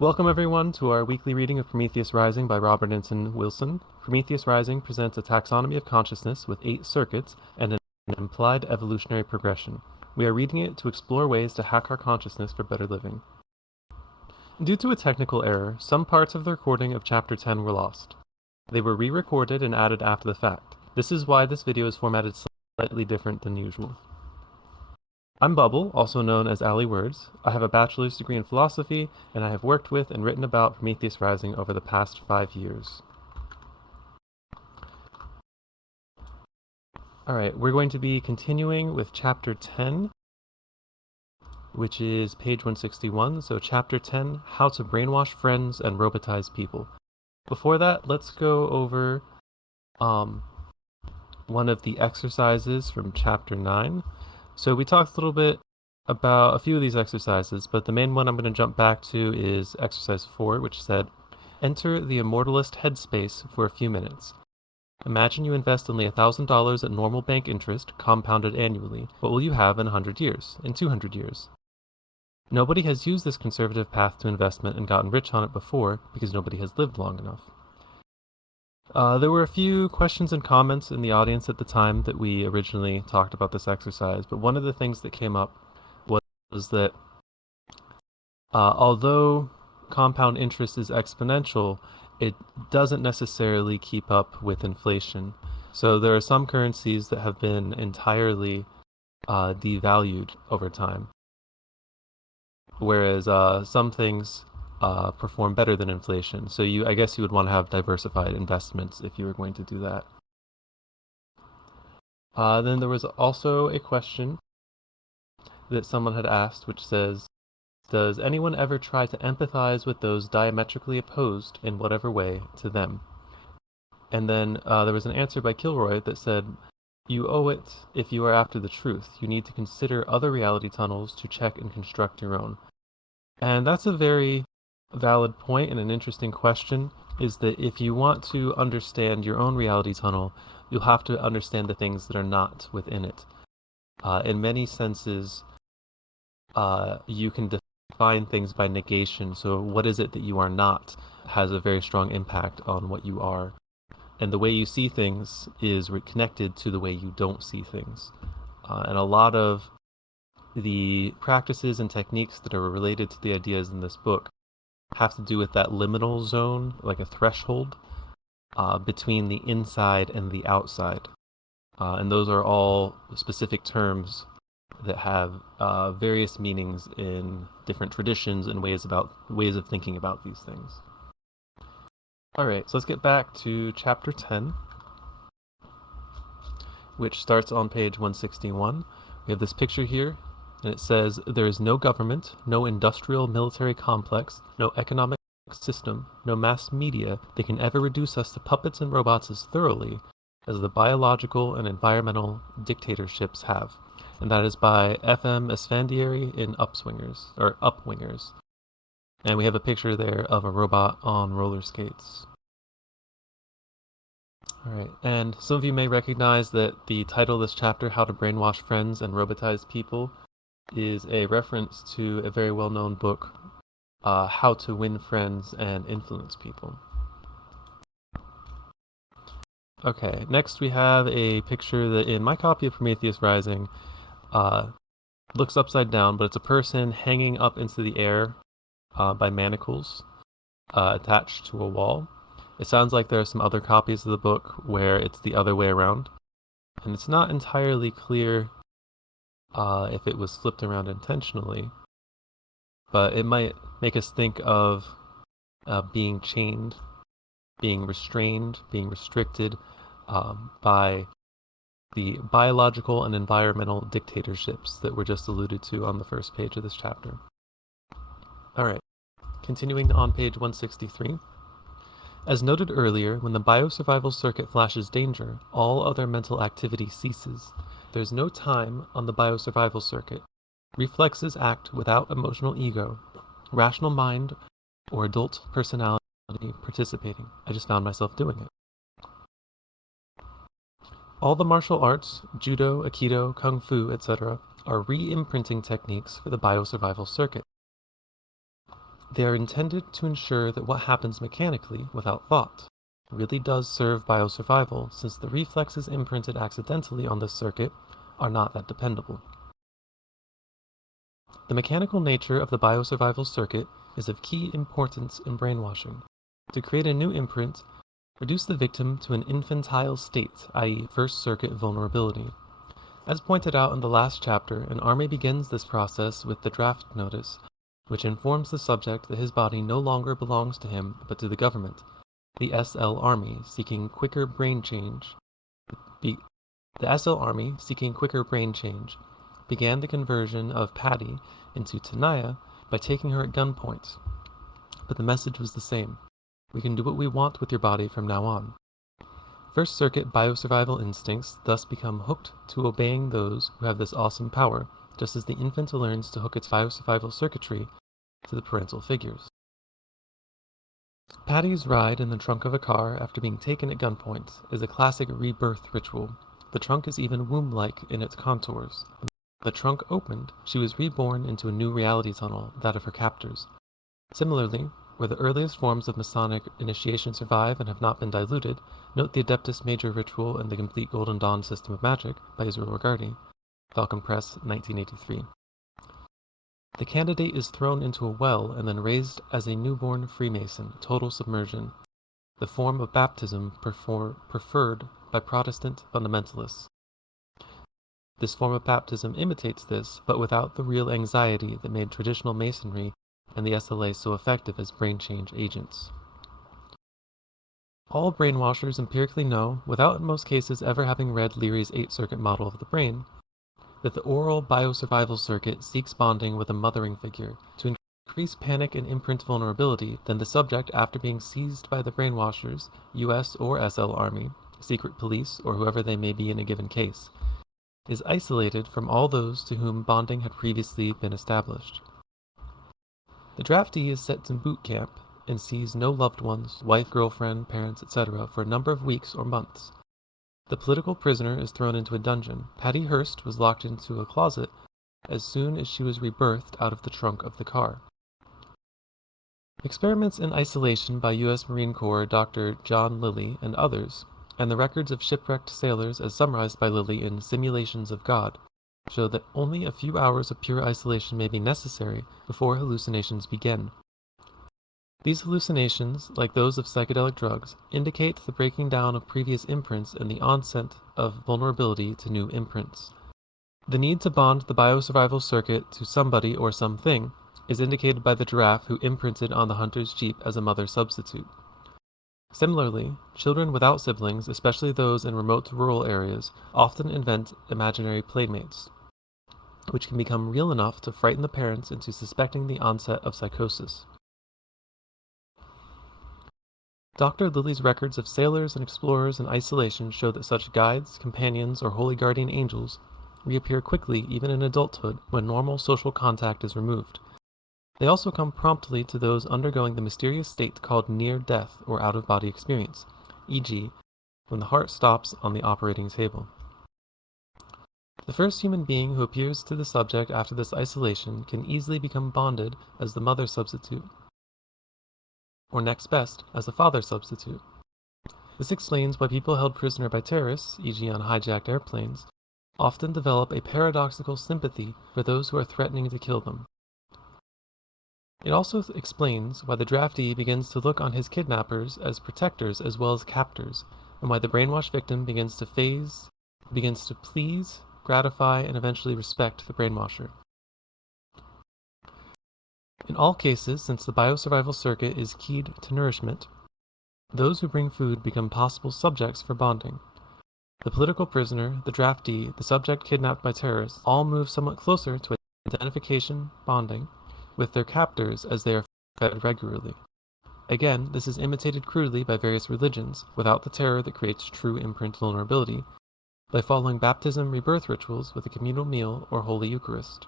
Welcome everyone to our weekly reading of Prometheus Rising by Robert Anton Wilson. Prometheus Rising presents a taxonomy of consciousness with 8 circuits and an implied evolutionary progression. We are reading it to explore ways to hack our consciousness for better living. Due to a technical error, some parts of the recording of Chapter 10 were lost. They were re-recorded and added after the fact. This is why this video is formatted slightly different than usual. I'm Bubble, also known as Wurds. I have a bachelor's degree in philosophy, and I have worked with and written about Prometheus Rising over the past 5 years. Alright, we're going to be continuing with Chapter 10, which is page 161. So Chapter 10, How to Brainwash Friends and Robotize People. Before that, let's go over one of the exercises from Chapter 9. So we talked a little bit about a few of these exercises, but the main one I'm going to jump back to is exercise 4, which said, enter the immortalist headspace for a few minutes. Imagine you invest only $1,000 at normal bank interest, compounded annually. What will you have in 100 years, in 200 years? Nobody has used this conservative path to investment and gotten rich on it before because nobody has lived long enough. There were a few questions and comments in the audience at the time that we originally talked about this exercise, but one of the things that came up was that although compound interest is exponential, it doesn't necessarily keep up with inflation. So there are some currencies that have been entirely devalued over time, whereas some things perform better than inflation. So I guess you would want to have diversified investments if you were going to do that. Then there was also a question that someone had asked, which says, does anyone ever try to empathize with those diametrically opposed in whatever way to them? And then there was an answer by Kilroy that said, you owe it if you are after the truth. You need to consider other reality tunnels to check and construct your own. And that's a very valid point and an interesting question, is that if you want to understand your own reality tunnel, you'll have to understand the things that are not within it. In many senses, you can define things by negation. So what is it that you are not has a very strong impact on what you are. And the way you see things is connected to the way you don't see things. And a lot of the practices and techniques that are related to the ideas in this book have to do with that liminal zone, like a threshold, between the inside and the outside. And those are all specific terms that have various meanings in different traditions and ways of thinking about these things. Alright, so let's get back to Chapter 10, which starts on page 161. We have this picture here, and it says, there is no government, no industrial military complex, no economic system, no mass media that can ever reduce us to puppets and robots as thoroughly as the biological and environmental dictatorships have. And that is by F.M. Esfandiary in Upwingers. And we have a picture there of a robot on roller skates. Alright, and some of you may recognize that the title of this chapter, How to Brainwash Friends and Robotize People, is a reference to a very well-known book, How to Win Friends and Influence People. Okay, next we have a picture that in my copy of Prometheus Rising looks upside down, but it's a person hanging up into the air by manacles attached to a wall. It sounds like there are some other copies of the book where it's the other way around, and it's not entirely clear if it was flipped around intentionally, but it might make us think of being chained, being restrained, being restricted by the biological and environmental dictatorships that were just alluded to on the first page of this chapter. Alright, continuing on page 163. As noted earlier, when the biosurvival circuit flashes danger, all other mental activity ceases. There's no time on the biosurvival circuit. Reflexes act without emotional ego, rational mind, or adult personality participating. I just found myself doing it. All the martial arts, judo, aikido, kung fu, etc., are re-imprinting techniques for the biosurvival circuit. They are intended to ensure that what happens mechanically, without thought, really does serve biosurvival, since the reflexes imprinted accidentally on this circuit are not that dependable. The mechanical nature of the biosurvival circuit is of key importance in brainwashing. To create a new imprint, reduce the victim to an infantile state, i.e. first circuit vulnerability. As pointed out in the last chapter, an army begins this process with the draft notice, which informs the subject that his body no longer belongs to him but to the government. The SL Army, seeking quicker brain change, began the conversion of Patty into Tanaya by taking her at gunpoint. But the message was the same. We can do what we want with your body from now on. First circuit biosurvival instincts thus become hooked to obeying those who have this awesome power, just as the infant learns to hook its biosurvival circuitry to the parental figures. Patty's ride in the trunk of a car after being taken at gunpoint is a classic rebirth ritual. The trunk is even womb-like in its contours. When the trunk opened, she was reborn into a new reality tunnel, that of her captors. Similarly, where the earliest forms of Masonic initiation survive and have not been diluted, note the Adeptus Major ritual and the Complete Golden Dawn System of Magic by Israel Regardie, Falcon Press, 1983. The candidate is thrown into a well and then raised as a newborn Freemason, total submersion, the form of baptism preferred by Protestant fundamentalists. This form of baptism imitates this, but without the real anxiety that made traditional Masonry and the SLA so effective as brain change agents. All brainwashers empirically know, without in most cases ever having read Leary's 8-circuit model of the brain, that the oral biosurvival circuit seeks bonding with a mothering figure to increase panic and imprint vulnerability. Then the subject, after being seized by the brainwashers, US or SL Army, secret police, or whoever they may be in a given case, is isolated from all those to whom bonding had previously been established. The draftee is set to boot camp and sees no loved ones, wife, girlfriend, parents, etc. for a number of weeks or months. The political prisoner is thrown into a dungeon. Patty Hearst was locked into a closet as soon as she was rebirthed out of the trunk of the car. Experiments in isolation by U.S. Marine Corps Dr. John Lilly and others, and the records of shipwrecked sailors as summarized by Lilly in Simulations of God, show that only a few hours of pure isolation may be necessary before hallucinations begin. These hallucinations, like those of psychedelic drugs, indicate the breaking down of previous imprints and the onset of vulnerability to new imprints. The need to bond the biosurvival circuit to somebody or something is indicated by the giraffe who imprinted on the hunter's jeep as a mother substitute. Similarly, children without siblings, especially those in remote rural areas, often invent imaginary playmates, which can become real enough to frighten the parents into suspecting the onset of psychosis. Dr. Lilly's records of sailors and explorers in isolation show that such guides, companions, or holy guardian angels reappear quickly even in adulthood when normal social contact is removed. They also come promptly to those undergoing the mysterious state called near death or out-of-body experience, e.g., when the heart stops on the operating table. The first human being who appears to the subject after this isolation can easily become bonded as the mother substitute, or next best, as a father substitute. This explains why people held prisoner by terrorists, e.g. on hijacked airplanes, often develop a paradoxical sympathy for those who are threatening to kill them. It also explains why the draftee begins to look on his kidnappers as protectors as well as captors, and why the brainwashed victim begins to please, gratify, and eventually respect the brainwasher. In all cases, since the biosurvival circuit is keyed to nourishment, those who bring food become possible subjects for bonding. The political prisoner, the draftee, the subject kidnapped by terrorists, all move somewhat closer to identification, bonding, with their captors as they are fed regularly. Again, this is imitated crudely by various religions, without the terror that creates true imprint vulnerability, by following baptism rebirth rituals with a communal meal or Holy Eucharist.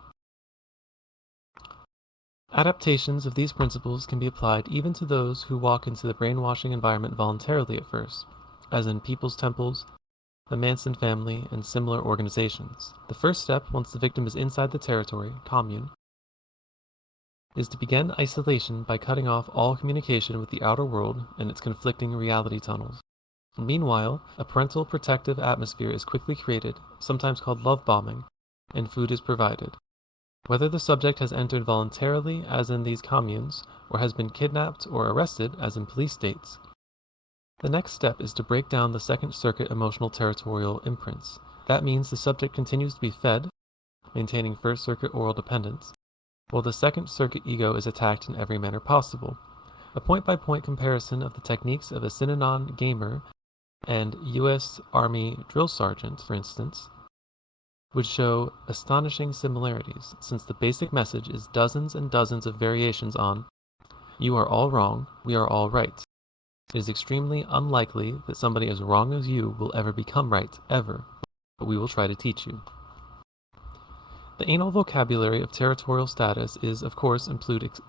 Adaptations of these principles can be applied even to those who walk into the brainwashing environment voluntarily at first, as in People's Temples, the Manson family, and similar organizations. The first step, once the victim is inside the territory, commune, is to begin isolation by cutting off all communication with the outer world and its conflicting reality tunnels. Meanwhile, a parental protective atmosphere is quickly created, sometimes called love bombing, and food is provided. Whether the subject has entered voluntarily, as in these communes, or has been kidnapped or arrested, as in police states. The next step is to break down the Second Circuit emotional territorial imprints. That means the subject continues to be fed, maintaining First Circuit oral dependence, while the Second Circuit ego is attacked in every manner possible. A point-by-point comparison of the techniques of a Synanon gamer and U.S. Army drill sergeant, for instance, would show astonishing similarities, since the basic message is dozens and dozens of variations on, "You are all wrong, we are all right." It is extremely unlikely that somebody as wrong as you will ever become right, ever, but we will try to teach you. The anal vocabulary of territorial status is, of course, the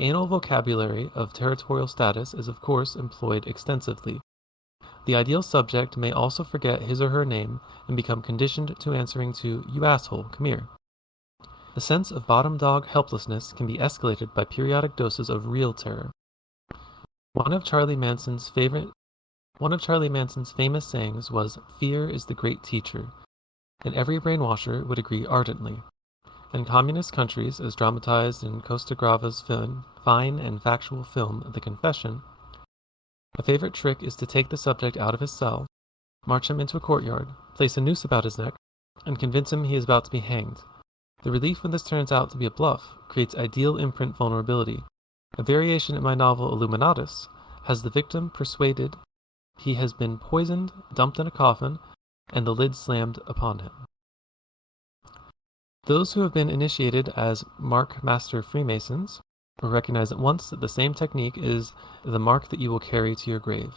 anal vocabulary of territorial status is, of course, employed extensively. The ideal subject may also forget his or her name and become conditioned to answering to, "You asshole, come here." The sense of bottom dog helplessness can be escalated by periodic doses of real terror. One of Charlie Manson's famous sayings was, "Fear is the great teacher," and every brainwasher would agree ardently. In communist countries, as dramatized in Costa Grava's fine and factual film The Confession, a favorite trick is to take the subject out of his cell, march him into a courtyard, place a noose about his neck, and convince him he is about to be hanged. The relief when this turns out to be a bluff creates ideal imprint vulnerability. A variation in my novel Illuminatus has the victim persuaded he has been poisoned, dumped in a coffin, and the lid slammed upon him. Those who have been initiated as Mark Master Freemasons will recognize at once that the same technique is the mark that you will carry to your grave.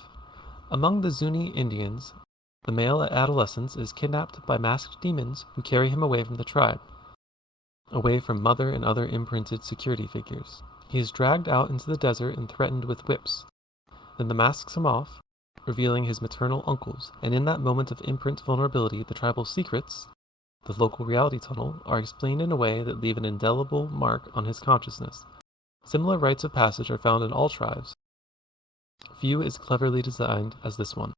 Among the Zuni Indians, the male at adolescence is kidnapped by masked demons who carry him away from the tribe, away from mother and other imprinted security figures. He is dragged out into the desert and threatened with whips. Then the masks him off, revealing his maternal uncles, and in that moment of imprint vulnerability, the tribal secrets, the local reality tunnel, are explained in a way that leave an indelible mark on his consciousness. Similar rites of passage are found in all tribes. Few as cleverly designed as this one.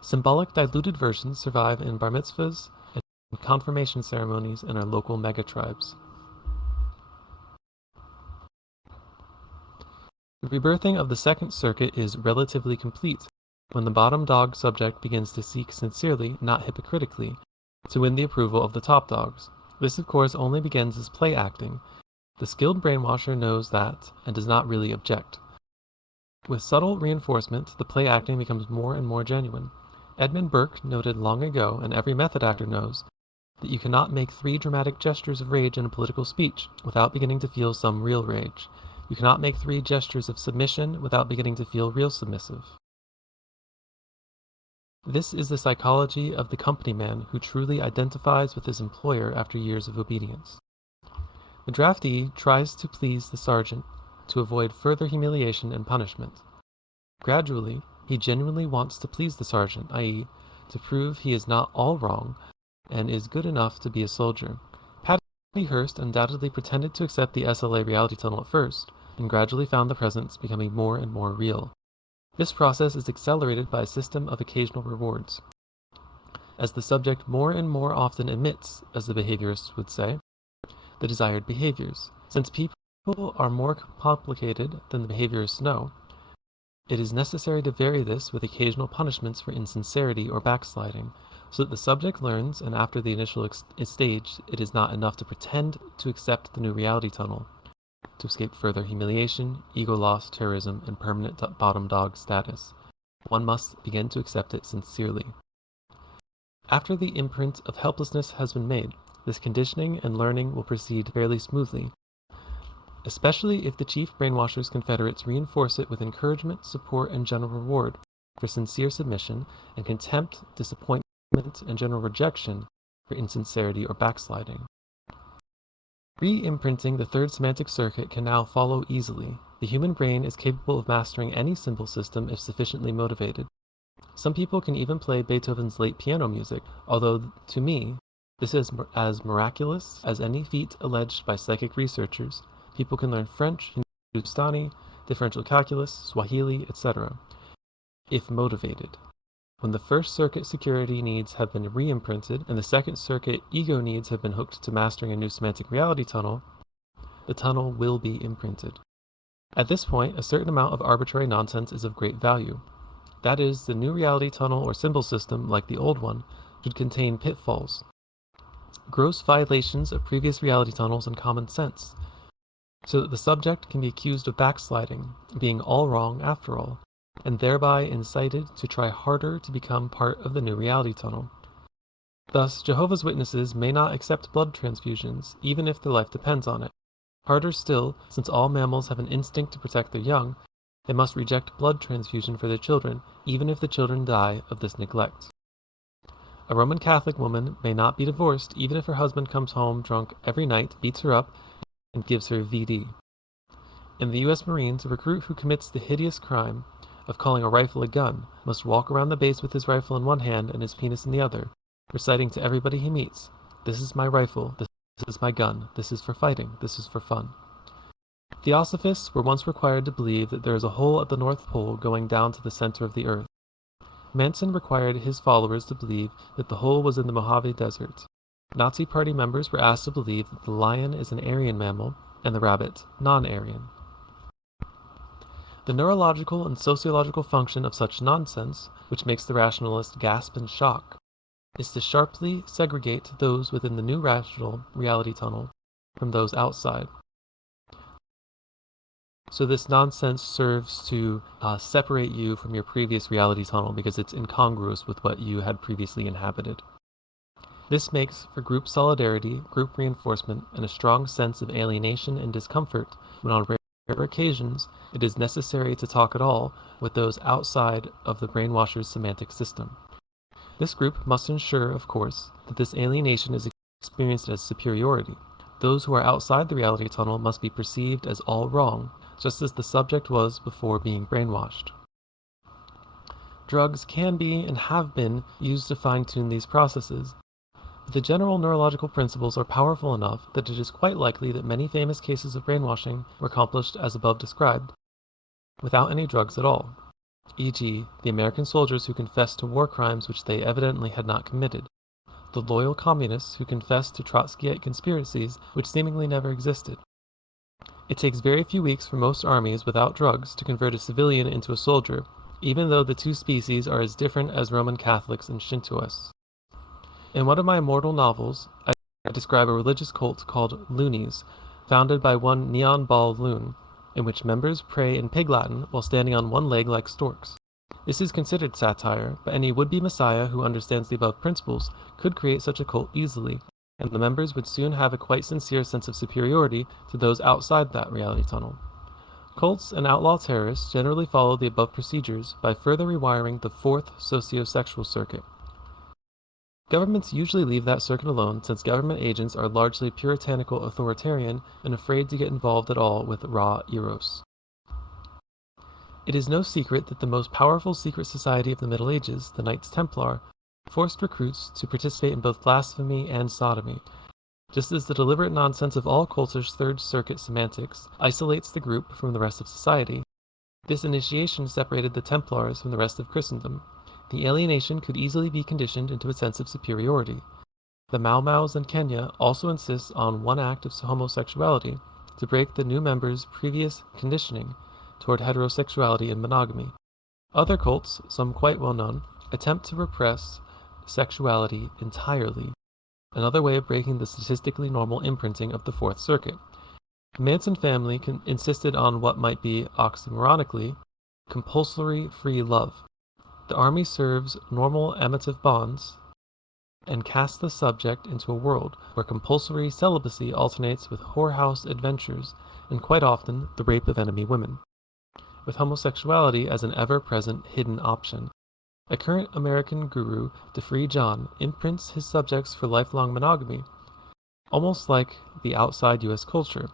Symbolic diluted versions survive in bar mitzvahs and confirmation ceremonies in our local megatribes. The rebirthing of the Second Circuit is relatively complete when the bottom dog subject begins to seek sincerely, not hypocritically, to win the approval of the top dogs. This, of course, only begins as play acting. The skilled brainwasher knows that and does not really object. With subtle reinforcement, the play acting becomes more and more genuine. Edmund Burke noted long ago, and every method actor knows, that you cannot make 3 dramatic gestures of rage in a political speech without beginning to feel some real rage. You cannot make 3 gestures of submission without beginning to feel real submissive. This is the psychology of the company man who truly identifies with his employer after years of obedience. The draftee tries to please the sergeant to avoid further humiliation and punishment. Gradually, he genuinely wants to please the sergeant, i.e., to prove he is not all wrong and is good enough to be a soldier. Patty Hearst undoubtedly pretended to accept the SLA reality tunnel at first, and gradually found the presence becoming more and more real. This process is accelerated by a system of occasional rewards. As the subject more and more often emits, as the behaviorists would say, the desired behaviors. Since people are more complicated than the behaviorists know, it is necessary to vary this with occasional punishments for insincerity or backsliding, so that the subject learns, and after the initial stage, it is not enough to pretend to accept the new reality tunnel, to escape further humiliation, ego loss, terrorism, and permanent bottom dog status. One must begin to accept it sincerely. After the imprint of helplessness has been made, this conditioning and learning will proceed fairly smoothly, especially if the chief brainwasher's confederates reinforce it with encouragement, support, and general reward for sincere submission, and contempt, disappointment, and general rejection for insincerity or backsliding. Re-imprinting the third semantic circuit can now follow easily. The human brain is capable of mastering any symbol system if sufficiently motivated. Some people can even play Beethoven's late piano music, although, to me, This is as miraculous as any feat alleged by psychic researchers. People can learn French, Hindustani, differential calculus, Swahili, etc., if motivated. When the first circuit security needs have been re-imprinted and the second circuit ego needs have been hooked to mastering a new semantic reality tunnel, the tunnel will be imprinted. At this point, a certain amount of arbitrary nonsense is of great value. That is, the new reality tunnel or symbol system, like the old one, should contain pitfalls, gross violations of previous reality tunnels and common sense, so that the subject can be accused of backsliding, being all wrong after all, and thereby incited to try harder to become part of the new reality tunnel. Thus, Jehovah's Witnesses may not accept blood transfusions, even if their life depends on it. Harder still, since all mammals have an instinct to protect their young, they must reject blood transfusion for their children, even if the children die of this neglect. A Roman Catholic woman may not be divorced even if her husband comes home drunk every night, beats her up, and gives her VD. In the U.S. Marines, a recruit who commits the hideous crime of calling a rifle a gun must walk around the base with his rifle in one hand and his penis in the other, reciting to everybody he meets, "This is my rifle, this is my gun, this is for fighting, this is for fun." Theosophists were once required to believe that there is a hole at the North Pole going down to the center of the earth. Manson required his followers to believe that the hole was in the Mojave Desert. Nazi Party members were asked to believe that the lion is an Aryan mammal and the rabbit non-Aryan. The neurological and sociological function of such nonsense, which makes the rationalist gasp in shock, is to sharply segregate those within the new rational reality tunnel from those outside. So this nonsense serves to separate you from your previous reality tunnel because it's incongruous with what you had previously inhabited. This makes for group solidarity, group reinforcement, and a strong sense of alienation and discomfort when on rare occasions it is necessary to talk at all with those outside of the brainwasher's semantic system. This group must ensure, of course, that this alienation is experienced as superiority. Those who are outside the reality tunnel must be perceived as all wrong, just as the subject was before being brainwashed. Drugs can be and have been used to fine-tune these processes, but the general neurological principles are powerful enough that it is quite likely that many famous cases of brainwashing were accomplished as above described, without any drugs at all, e.g., the American soldiers who confessed to war crimes which they evidently had not committed, the loyal communists who confessed to Trotskyite conspiracies which seemingly never existed. It takes very few weeks for most armies without drugs to convert a civilian into a soldier, even though the two species are as different as Roman Catholics and Shintoists. In one of my immortal novels, I describe a religious cult called Loonies, founded by one Neon Ball Loon, in which members pray in Pig Latin while standing on one leg like storks. This is considered satire, but any would-be messiah who understands the above principles could create such a cult easily, and the members would soon have a quite sincere sense of superiority to those outside that reality tunnel. Cults and outlaw terrorists generally follow the above procedures by further rewiring the fourth socio-sexual circuit. Governments usually leave that circuit alone since government agents are largely puritanical authoritarian and afraid to get involved at all with raw eros. It is no secret that the most powerful secret society of the Middle Ages, the Knights Templar, forced recruits to participate in both blasphemy and sodomy, just as the deliberate nonsense of all cultish third circuit semantics isolates the group from the rest of society. This initiation separated the Templars from the rest of Christendom. The alienation could easily be conditioned into a sense of superiority. The Mau Maus in Kenya also insist on one act of homosexuality to break the new members' previous conditioning toward heterosexuality and monogamy. Other cults, some quite well known, attempt to repress sexuality entirely, another way of breaking the statistically normal imprinting of the Fourth Circuit. The Manson family insisted on what might be, oxymoronically, compulsory free love. The army serves normal amative bonds and casts the subject into a world where compulsory celibacy alternates with whorehouse adventures and quite often the rape of enemy women, with homosexuality as an ever-present hidden option. A current American guru, to free John, imprints his subjects for lifelong monogamy, almost like the outside U.S. culture,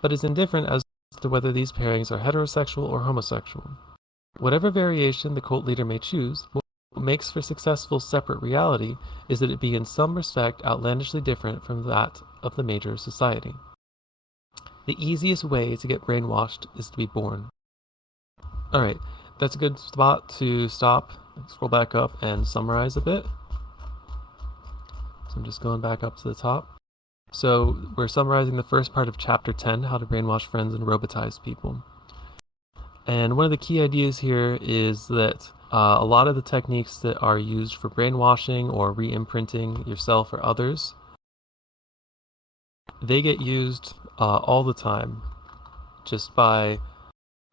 but is indifferent as to whether these pairings are heterosexual or homosexual. Whatever variation the cult leader may choose, what makes for successful separate reality is that it be in some respect outlandishly different from that of the major society. The easiest way to get brainwashed is to be born. Alright, that's a good spot to stop, scroll back up, and summarize a bit. So I'm just going back up to the top. So we're summarizing the first part of Chapter 10, How to Brainwash Friends and Robotize People. And one of the key ideas here is that a lot of the techniques that are used for brainwashing or re-imprinting yourself or others, they get used all the time just by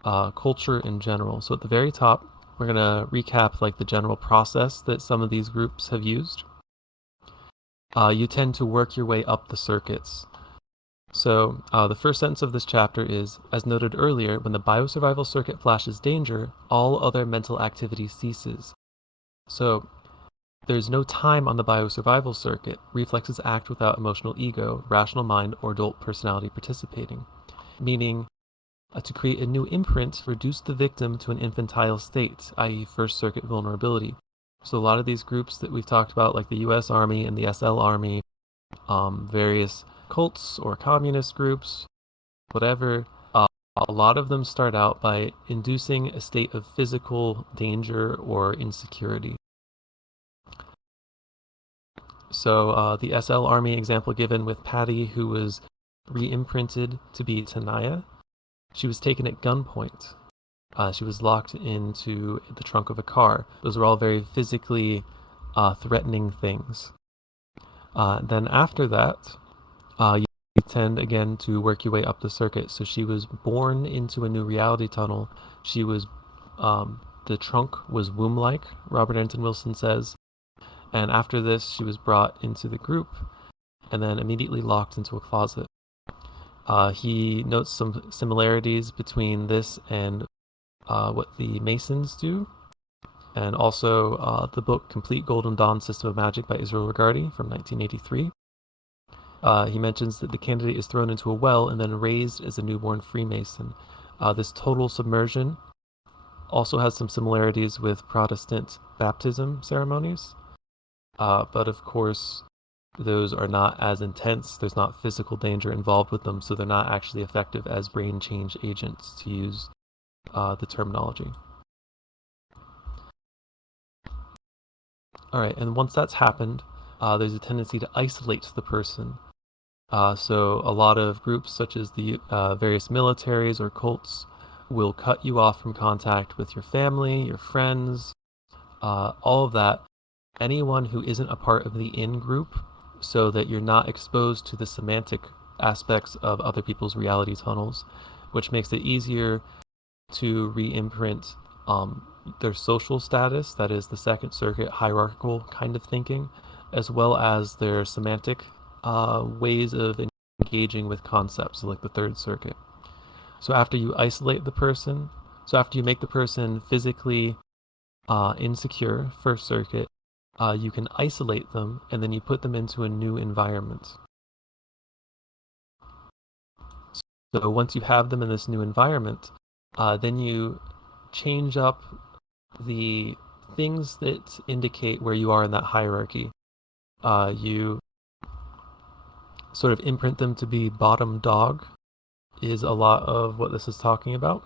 culture in general. So at the very top, we're going to recap like the general process that some of these groups have used. You tend to work your way up the circuits. So the first sentence of this chapter is, as noted earlier, when the biosurvival circuit flashes danger, all other mental activity ceases. So there's no time on the biosurvival circuit. Reflexes act without emotional ego, rational mind, or adult personality participating. Meaning, to create a new imprint, reduce the victim to an infantile state, i.e. first circuit vulnerability. So a lot of these groups that we've talked about, like the US Army and the SL Army, various cults or communist groups, whatever, a lot of them start out by inducing a state of physical danger or insecurity. So the SL Army example given with Patty, who was re-imprinted to be Tanaya, she was taken at gunpoint. She was locked into the trunk of a car. Those were all very physically threatening things. Then after that, you tend again to work your way up the circuit. So she was born into a new reality tunnel. She was, the trunk was womb-like, Robert Anton Wilson says. And after this, she was brought into the group and then immediately locked into a closet. He notes some similarities between this and what the Masons do, and also the book Complete Golden Dawn System of Magic by Israel Regardie from 1983. He mentions that the candidate is thrown into a well and then raised as a newborn Freemason. This total submersion also has some similarities with Protestant baptism ceremonies, but of course those are not as intense. There's not physical danger involved with them, so they're not actually effective as brain change agents, to use the terminology. Alright, and once that's happened, there's a tendency to isolate the person. So a lot of groups, such as the various militaries or cults, will cut you off from contact with your family, your friends, all of that. Anyone who isn't a part of the in-group, so that you're not exposed to the semantic aspects of other people's reality tunnels, which makes it easier to re-imprint their social status, that is the second circuit hierarchical kind of thinking, as well as their semantic ways of engaging with concepts, so like the third circuit. So after you isolate the person, so after you make the person physically insecure, first circuit, you can isolate them and then you put them into a new environment. So once you have them in this new environment, then you change up the things that indicate where you are in that hierarchy. You sort of imprint them to be bottom dog, is a lot of what this is talking about.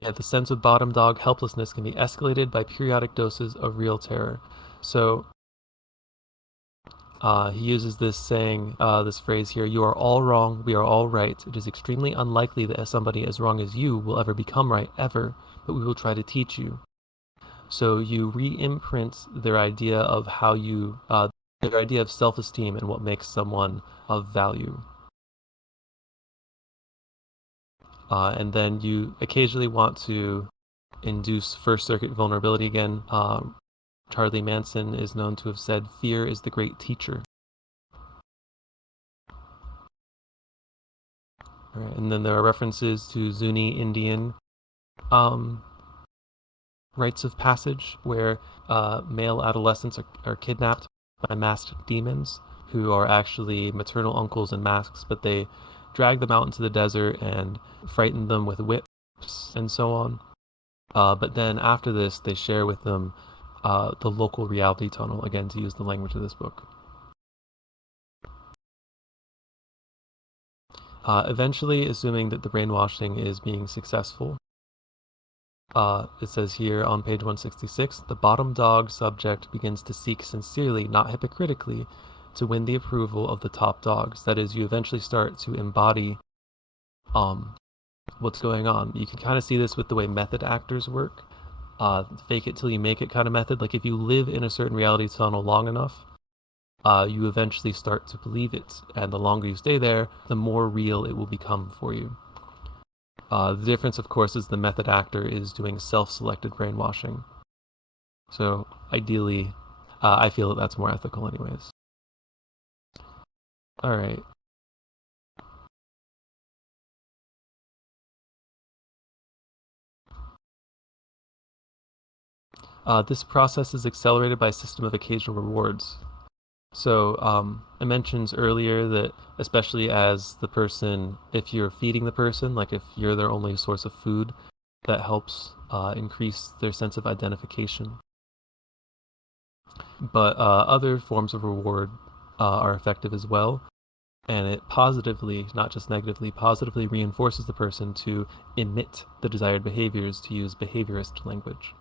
Yeah, the sense of bottom dog helplessness can be escalated by periodic doses of real terror. So he uses this saying, this phrase here, "You are all wrong, we are all right. It is extremely unlikely that somebody as wrong as you will ever become right, ever, but we will try to teach you." So you re-imprint their idea of how you, their idea of self-esteem and what makes someone of value. And then you occasionally want to induce first circuit vulnerability again. Charlie Manson is known to have said, "Fear is the great teacher." All right, and then there are references to Zuni Indian rites of passage, where male adolescents are kidnapped by masked demons who are actually maternal uncles in masks, but they drag them out into the desert and frighten them with whips and so on. But then after this, they share with them the local reality tunnel, again, to use the language of this book. Eventually, assuming that the brainwashing is being successful, it says here on page 166, the bottom dog subject begins to seek sincerely, not hypocritically, to win the approval of the top dogs. That is, you eventually start to embody what's going on. You can kind of see this with the way method actors work. Fake it till you make it kind of method. Like if you live in a certain reality tunnel long enough, you eventually start to believe it. And the longer you stay there, the more real it will become for you. The difference, of course, is the method actor is doing self-selected brainwashing. So ideally, I feel that that's more ethical anyways. All right. This process is accelerated by a system of occasional rewards. So it mentions earlier that especially as the person, if you're feeding the person, like if you're their only source of food, that helps increase their sense of identification. But other forms of reward are effective as well. And it positively, not just negatively, positively reinforces the person to emit the desired behaviors, to use behaviorist language.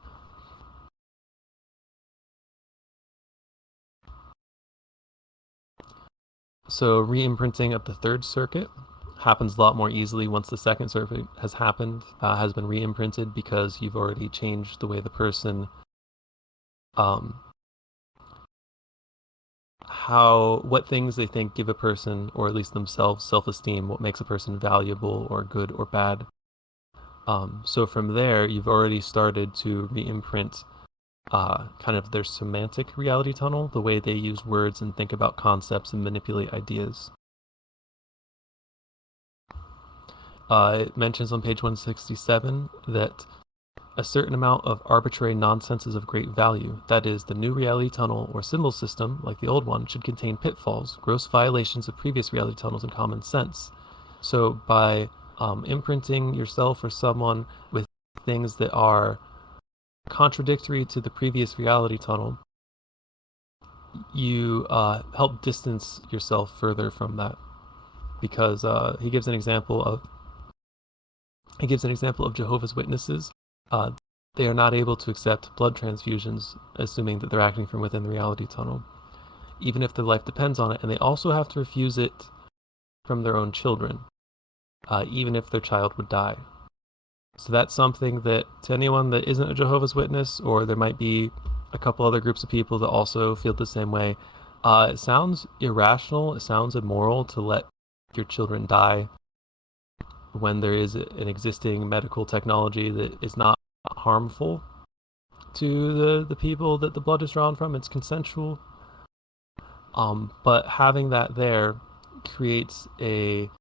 So re-imprinting of the third circuit happens a lot more easily once the second circuit has happened, has been re-imprinted, because you've already changed the way the person, what things they think give a person, or at least themselves, self-esteem, what makes a person valuable or good or bad. So from there, you've already started to re-imprint kind of their semantic reality tunnel, the way they use words and think about concepts and manipulate ideas. It mentions on page 167 that a certain amount of arbitrary nonsense is of great value. That is, the new reality tunnel or symbol system, like the old one, should contain pitfalls, gross violations of previous reality tunnels, and common sense. So by imprinting yourself or someone with things that are contradictory to the previous reality tunnel, you help distance yourself further from that, because he gives an example of Jehovah's Witnesses. They are not able to accept blood transfusions, assuming that they're acting from within the reality tunnel, even if their life depends on it, and they also have to refuse it from their own children, even if their child would die. So that's something that, to anyone that isn't a Jehovah's Witness, or there might be a couple other groups of people that also feel the same way, it sounds irrational, it sounds immoral to let your children die when there is an existing medical technology that is not harmful to the people that the blood is drawn from. It's consensual. But having that there creates a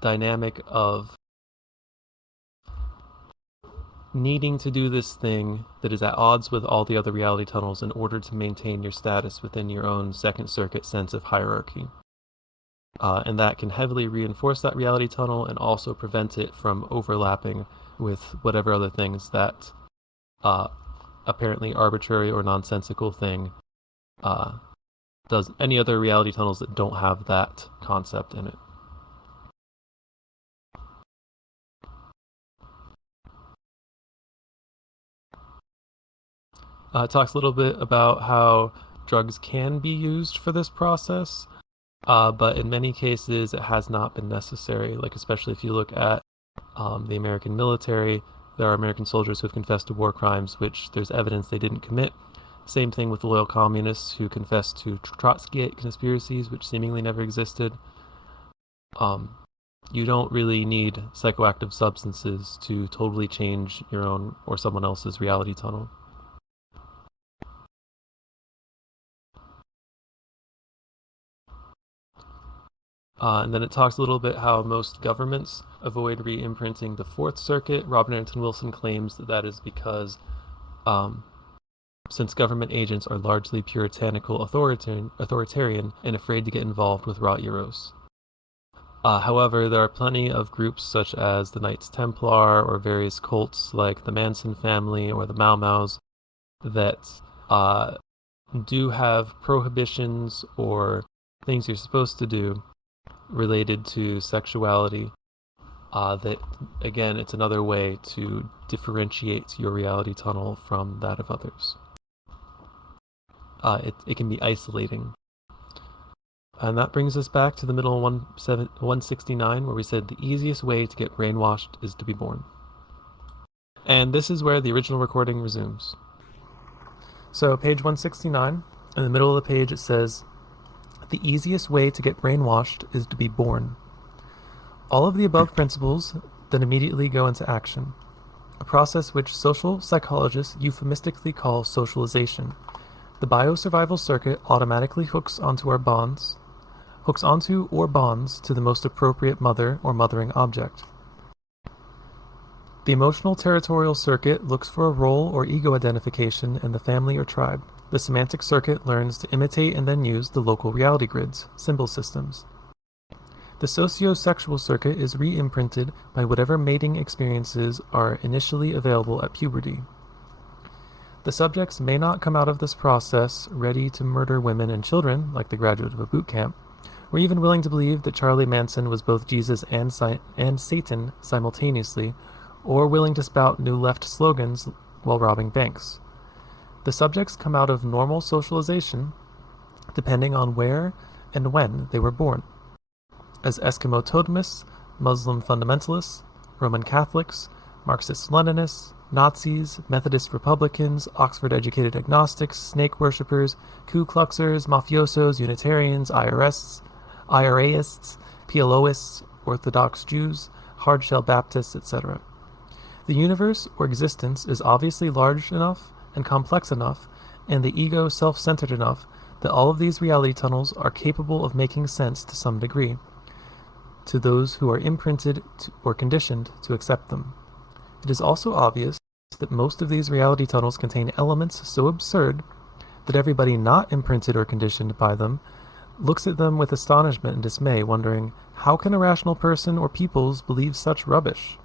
dynamic of needing to do this thing that is at odds with all the other reality tunnels in order to maintain your status within your own second circuit sense of hierarchy. And that can heavily reinforce that reality tunnel and also prevent it from overlapping with whatever other things that apparently arbitrary or nonsensical thing does, any other reality tunnels that don't have that concept in it. It talks a little bit about how drugs can be used for this process, but in many cases it has not been necessary. Like especially if you look at the American military, there are American soldiers who have confessed to war crimes, which there's evidence they didn't commit. Same thing with loyal communists who confessed to Trotskyite conspiracies, which seemingly never existed. You don't really need psychoactive substances to totally change your own or someone else's reality tunnel. And then it talks a little bit how most governments avoid re-imprinting the fourth circuit. Robert Anton Wilson claims that that is because since government agents are largely puritanical authoritarian and afraid to get involved with raw eros. However, there are plenty of groups such as the Knights Templar or various cults like the Manson family or the Mau Maus that do have prohibitions or things you're supposed to do related to sexuality. That, again, it's another way to differentiate your reality tunnel from that of others. It can be isolating. And that brings us back to the middle of 169, where we said the easiest way to get brainwashed is to be born. And this is where the original recording resumes. So page 169, in the middle of the page it says, the easiest way to get brainwashed is to be born. All of the above principles then immediately go into action, a process which social psychologists euphemistically call socialization. The biosurvival circuit automatically hooks onto or bonds to the most appropriate mother or mothering object. The emotional territorial circuit looks for a role or ego identification in the family or tribe. The semantic circuit learns to imitate and then use the local reality grids, symbol systems. The socio-sexual circuit is re-imprinted by whatever mating experiences are initially available at puberty. The subjects may not come out of this process ready to murder women and children, like the graduate of a boot camp, or even willing to believe that Charlie Manson was both Jesus and Satan simultaneously, or willing to spout new left slogans while robbing banks. The subjects come out of normal socialization depending on where and when they were born. As Eskimo totemists, Muslim fundamentalists, Roman Catholics, Marxist-Leninists, Nazis, Methodist Republicans, Oxford-educated agnostics, snake worshippers, Ku Kluxers, mafiosos, Unitarians, IRAists, PLOists, Orthodox Jews, hardshell Baptists, etc. The universe or existence is obviously large enough and complex enough, and the ego self-centered enough that all of these reality tunnels are capable of making sense to some degree, to those who are imprinted or conditioned to accept them. It is also obvious that most of these reality tunnels contain elements so absurd that everybody not imprinted or conditioned by them looks at them with astonishment and dismay, wondering, how can a rational person or peoples believe such rubbish?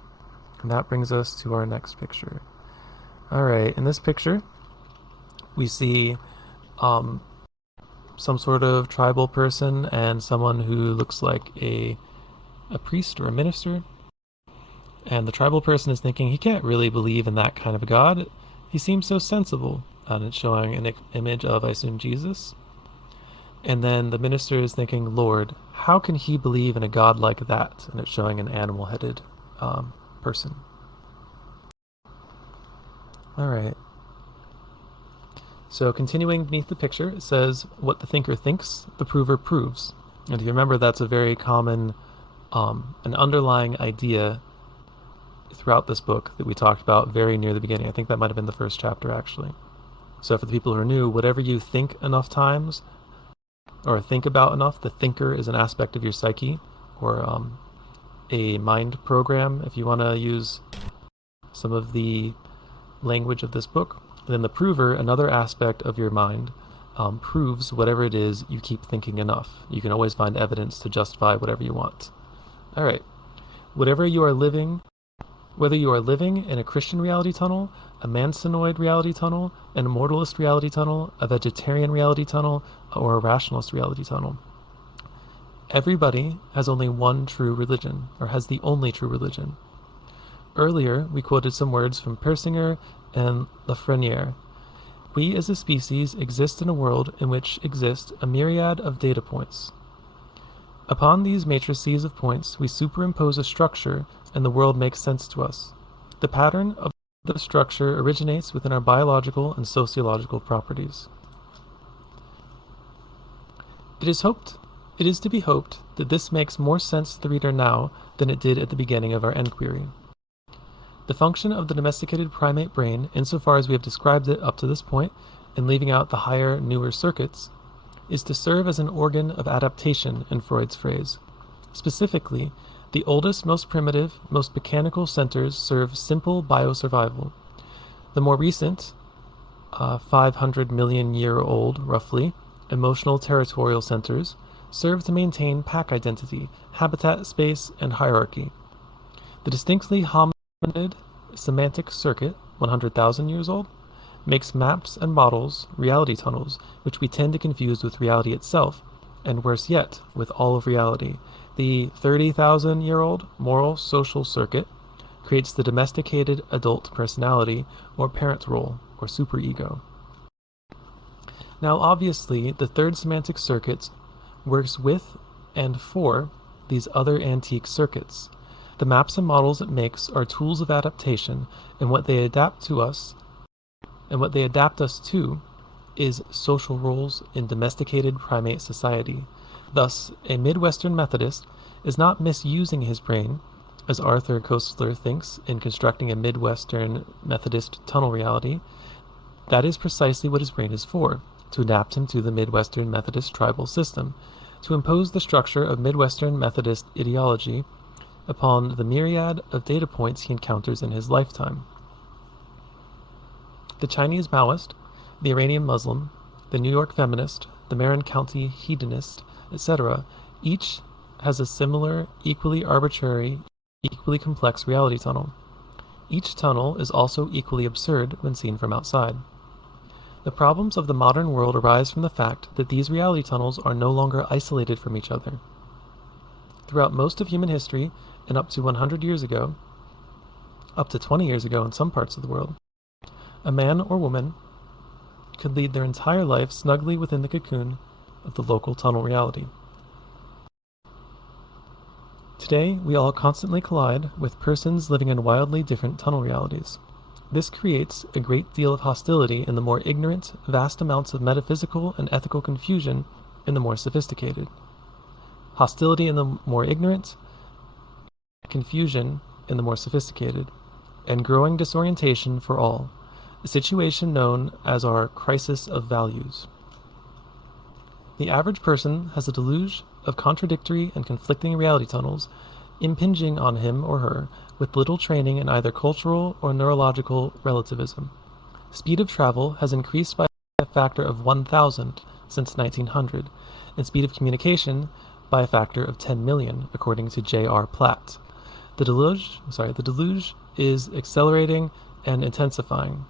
And that brings us to our next picture. Alright, in this picture, we see some sort of tribal person and someone who looks like a priest or a minister. And the tribal person is thinking, he can't really believe in that kind of a God. He seems so sensible. And it's showing an image of, I assume, Jesus. And then the minister is thinking, Lord, how can he believe in a God like that? And it's showing an animal-headed person. Alright. So continuing beneath the picture, it says, what the thinker thinks, the prover proves. And if you remember, that's a very common, an underlying idea throughout this book that we talked about very near the beginning. I think that might have been the first chapter, actually. So for the people who are new, whatever you think enough times, or think about enough, the thinker is an aspect of your psyche, or a mind program, if you want to use some of the language of this book. And then the prover, another aspect of your mind, proves whatever it is you keep thinking enough. You can always find evidence to justify whatever you want. Alright, whether you are living in a Christian reality tunnel, a Mansonoid reality tunnel, an immortalist reality tunnel, a vegetarian reality tunnel, or a rationalist reality tunnel, everybody has only one true religion, or has the only true religion. Earlier, we quoted some words from Persinger and Lafreniere. We as a species exist in a world in which exist a myriad of data points. Upon these matrices of points, we superimpose a structure, and the world makes sense to us. The pattern of the structure originates within our biological and sociological properties. It is to be hoped that this makes more sense to the reader now than it did at the beginning of our enquiry. The function of the domesticated primate brain, insofar as we have described it up to this point, and leaving out the higher, newer circuits, is to serve as an organ of adaptation, in Freud's phrase. Specifically, the oldest, most primitive, most mechanical centers serve simple biosurvival. The more recent, 500 million year old, roughly, emotional territorial centers serve to maintain pack identity, habitat space, and hierarchy. The distinctly hominid semantic circuit, 100,000 years old, makes maps and models reality tunnels, which we tend to confuse with reality itself, and worse yet, with all of reality. The 30,000-year-old moral social circuit creates the domesticated adult personality, or parent role, or superego. Now obviously, the third semantic circuit works with and for these other antique circuits. The maps and models it makes are tools of adaptation, and what they adapt us to is social roles in domesticated primate society. Thus, a Midwestern Methodist is not misusing his brain, as Arthur Koestler thinks in constructing a Midwestern Methodist tunnel reality. That is precisely what his brain is for, to adapt him to the Midwestern Methodist tribal system, to impose the structure of Midwestern Methodist ideology upon the myriad of data points he encounters in his lifetime. The Chinese Maoist, the Iranian Muslim, the New York feminist, the Marin County hedonist, etc., each has a similar, equally arbitrary, equally complex reality tunnel. Each tunnel is also equally absurd when seen from outside. The problems of the modern world arise from the fact that these reality tunnels are no longer isolated from each other. Throughout most of human history, and up to 100 years ago, up to 20 years ago in some parts of the world, a man or woman could lead their entire life snugly within the cocoon of the local tunnel reality. Today, we all constantly collide with persons living in wildly different tunnel realities. This creates a great deal of hostility in the more ignorant, vast amounts of metaphysical and ethical confusion in the more sophisticated. Hostility in the more ignorant, confusion in the more sophisticated, and growing disorientation for all, a situation known as our crisis of values. The average person has a deluge of contradictory and conflicting reality tunnels impinging on him or her with little training in either cultural or neurological relativism. Speed of travel has increased by a factor of 1,000 since 1900, and speed of communication by a factor of 10 million, according to J.R. Platt. The deluge is accelerating and intensifying.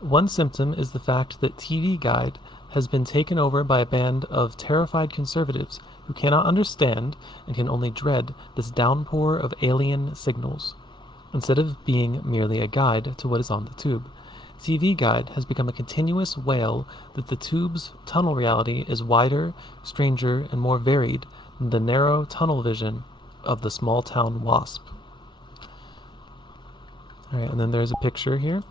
One symptom is the fact that TV Guide has been taken over by a band of terrified conservatives who cannot understand and can only dread this downpour of alien signals. Instead of being merely a guide to what is on the tube, TV Guide has become a continuous wail that the tube's tunnel reality is wider, stranger, and more varied than the narrow tunnel vision of the small-town wasp. Alright, and then there's a picture here.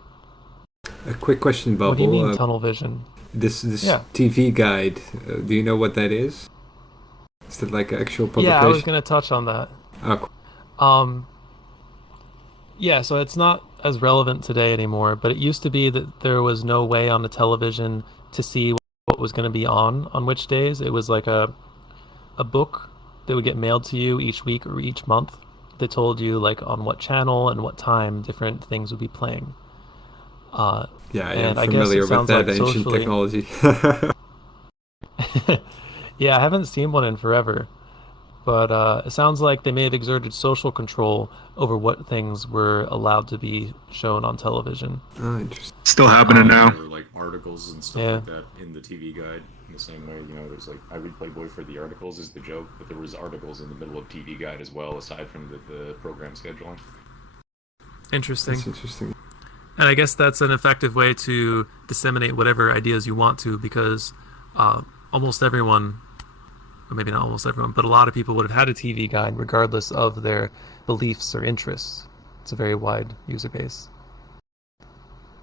A quick question, Bubble. What do you mean tunnel vision? This TV Guide, do you know what that is? Is that like an actual publication? Yeah, I was going to touch on that. Oh, cool. Yeah, so it's not as relevant today anymore, but it used to be that there was no way on the television to see what was going to be on which days. It was like a book that would get mailed to you each week or each month that told you like on what channel and what time different things would be playing. Yeah, and I'm familiar with that like ancient technology. Yeah, I haven't seen one in forever, but it sounds like they may have exerted social control over what things were allowed to be shown on television. Oh, interesting. Still happening now. There were like articles and stuff like that in the TV Guide. In the same way, there's like I read Playboy for the articles is the joke, but there was articles in the middle of TV Guide as well, aside from the program scheduling. Interesting. That's interesting. And I guess that's an effective way to disseminate whatever ideas you want to, because almost everyone, or maybe not almost everyone, but a lot of people would have had a TV Guide regardless of their beliefs or interests. It's a very wide user base.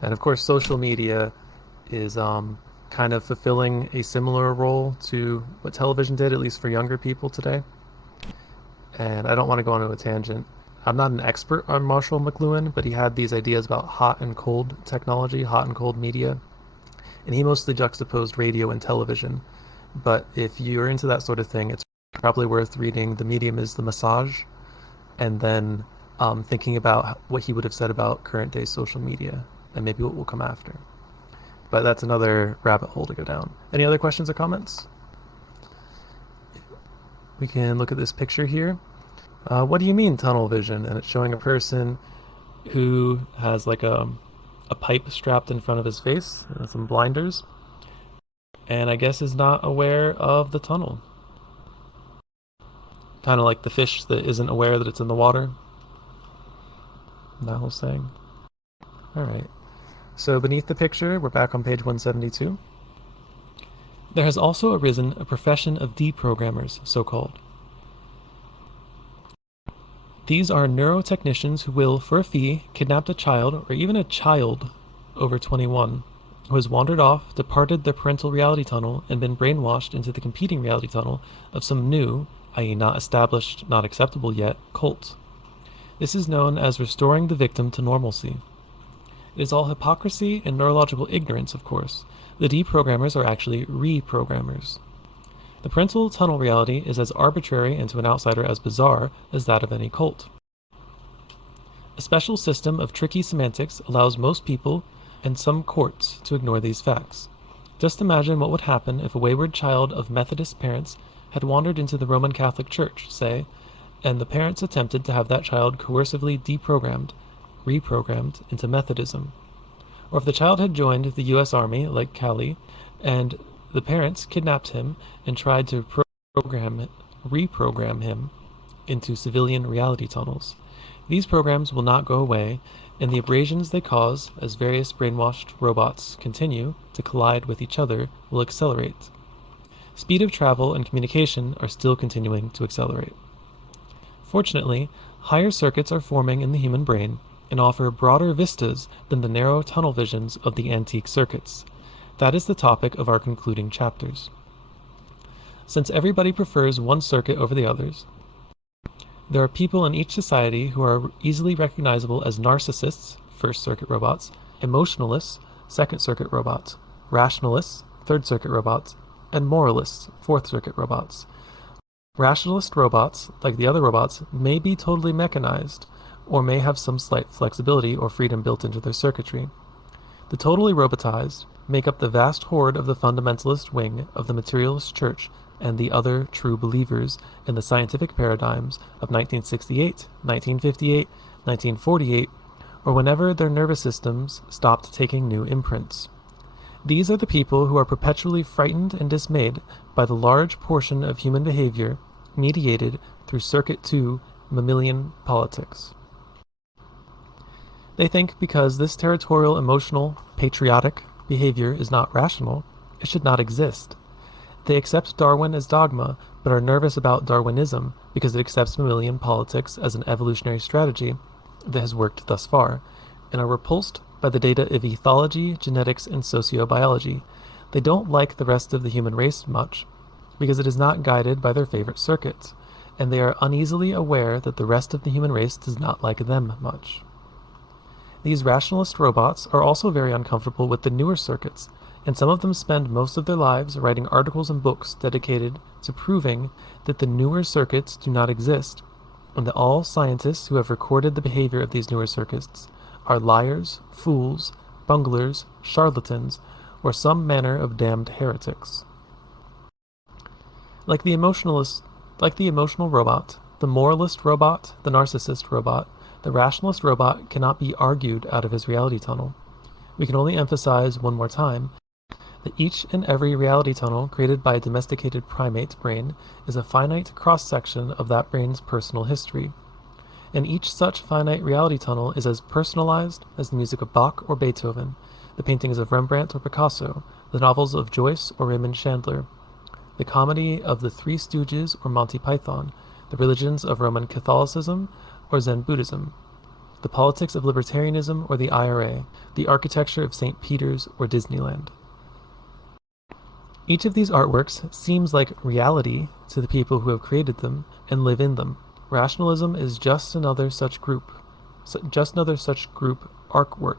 And of course, social media is kind of fulfilling a similar role to what television did, at least for younger people today. And I don't want to go on a tangent. I'm not an expert on Marshall McLuhan, but he had these ideas about hot and cold technology, hot and cold media. And he mostly juxtaposed radio and television. But if you're into that sort of thing, it's probably worth reading The Medium is the Massage, and then thinking about what he would have said about current day social media, and maybe what will come after. But that's another rabbit hole to go down. Any other questions or comments? We can look at this picture here. What do you mean tunnel vision? And it's showing a person who has like a pipe strapped in front of his face and some blinders, and I guess is not aware of the tunnel. Kind of like the fish that isn't aware that it's in the water. That whole saying. Alright, so beneath the picture, we're back on page 172. There has also arisen a profession of deprogrammers, so-called. These are neurotechnicians who will, for a fee, kidnap a child, or even a child over 21, who has wandered off, departed their parental reality tunnel, and been brainwashed into the competing reality tunnel of some new, i.e. not established, not acceptable yet, cult. This is known as restoring the victim to normalcy. It is all hypocrisy and neurological ignorance, of course. The deprogrammers are actually reprogrammers. The parental tunnel reality is as arbitrary and to an outsider as bizarre as that of any cult. A special system of tricky semantics allows most people and some courts to ignore these facts. Just imagine what would happen if a wayward child of Methodist parents had wandered into the Roman Catholic Church, say, and the parents attempted to have that child coercively reprogrammed into Methodism. Or if the child had joined the U.S. Army, like Callie, and the parents kidnapped him and tried to reprogram him into civilian reality tunnels. These programs will not go away, and the abrasions they cause as various brainwashed robots continue to collide with each other will accelerate. Speed of travel and communication are still continuing to accelerate. Fortunately, higher circuits are forming in the human brain and offer broader vistas than the narrow tunnel visions of the antique circuits. That is the topic of our concluding chapters. Since everybody prefers one circuit over the others, there are people in each society who are easily recognizable as narcissists, first circuit robots, emotionalists, second circuit robots, rationalists, third circuit robots, and moralists, fourth circuit robots. Rationalist robots, like the other robots, may be totally mechanized, or may have some slight flexibility or freedom built into their circuitry. The totally robotized make up the vast horde of the fundamentalist wing of the materialist church and the other true believers in the scientific paradigms of 1968, 1958, 1948, or whenever their nervous systems stopped taking new imprints. These are the people who are perpetually frightened and dismayed by the large portion of human behavior mediated through Circuit 2 mammalian politics. They think because this territorial, emotional, patriotic behavior is not rational, it should not exist. They accept Darwin as dogma, but are nervous about Darwinism because it accepts mammalian politics as an evolutionary strategy that has worked thus far, and are repulsed by the data of ethology, genetics, and sociobiology. They don't like the rest of the human race much, because it is not guided by their favorite circuits, and they are uneasily aware that the rest of the human race does not like them much. These rationalist robots are also very uncomfortable with the newer circuits, and some of them spend most of their lives writing articles and books dedicated to proving that the newer circuits do not exist, and that all scientists who have recorded the behavior of these newer circuits are liars, fools, bunglers, charlatans, or some manner of damned heretics. Like the emotional robot, the moralist robot, the narcissist robot, the rationalist robot cannot be argued out of his reality tunnel. We can only emphasize one more time that each and every reality tunnel created by a domesticated primate brain is a finite cross-section of that brain's personal history. And each such finite reality tunnel is as personalized as the music of Bach or Beethoven, the paintings of Rembrandt or Picasso, the novels of Joyce or Raymond Chandler, the comedy of the Three Stooges or Monty Python, the religions of Roman Catholicism or Zen Buddhism, the politics of libertarianism or the IRA, the architecture of St. Peter's or Disneyland. Each of these artworks seems like reality to the people who have created them and live in them. Rationalism is just another such group artwork.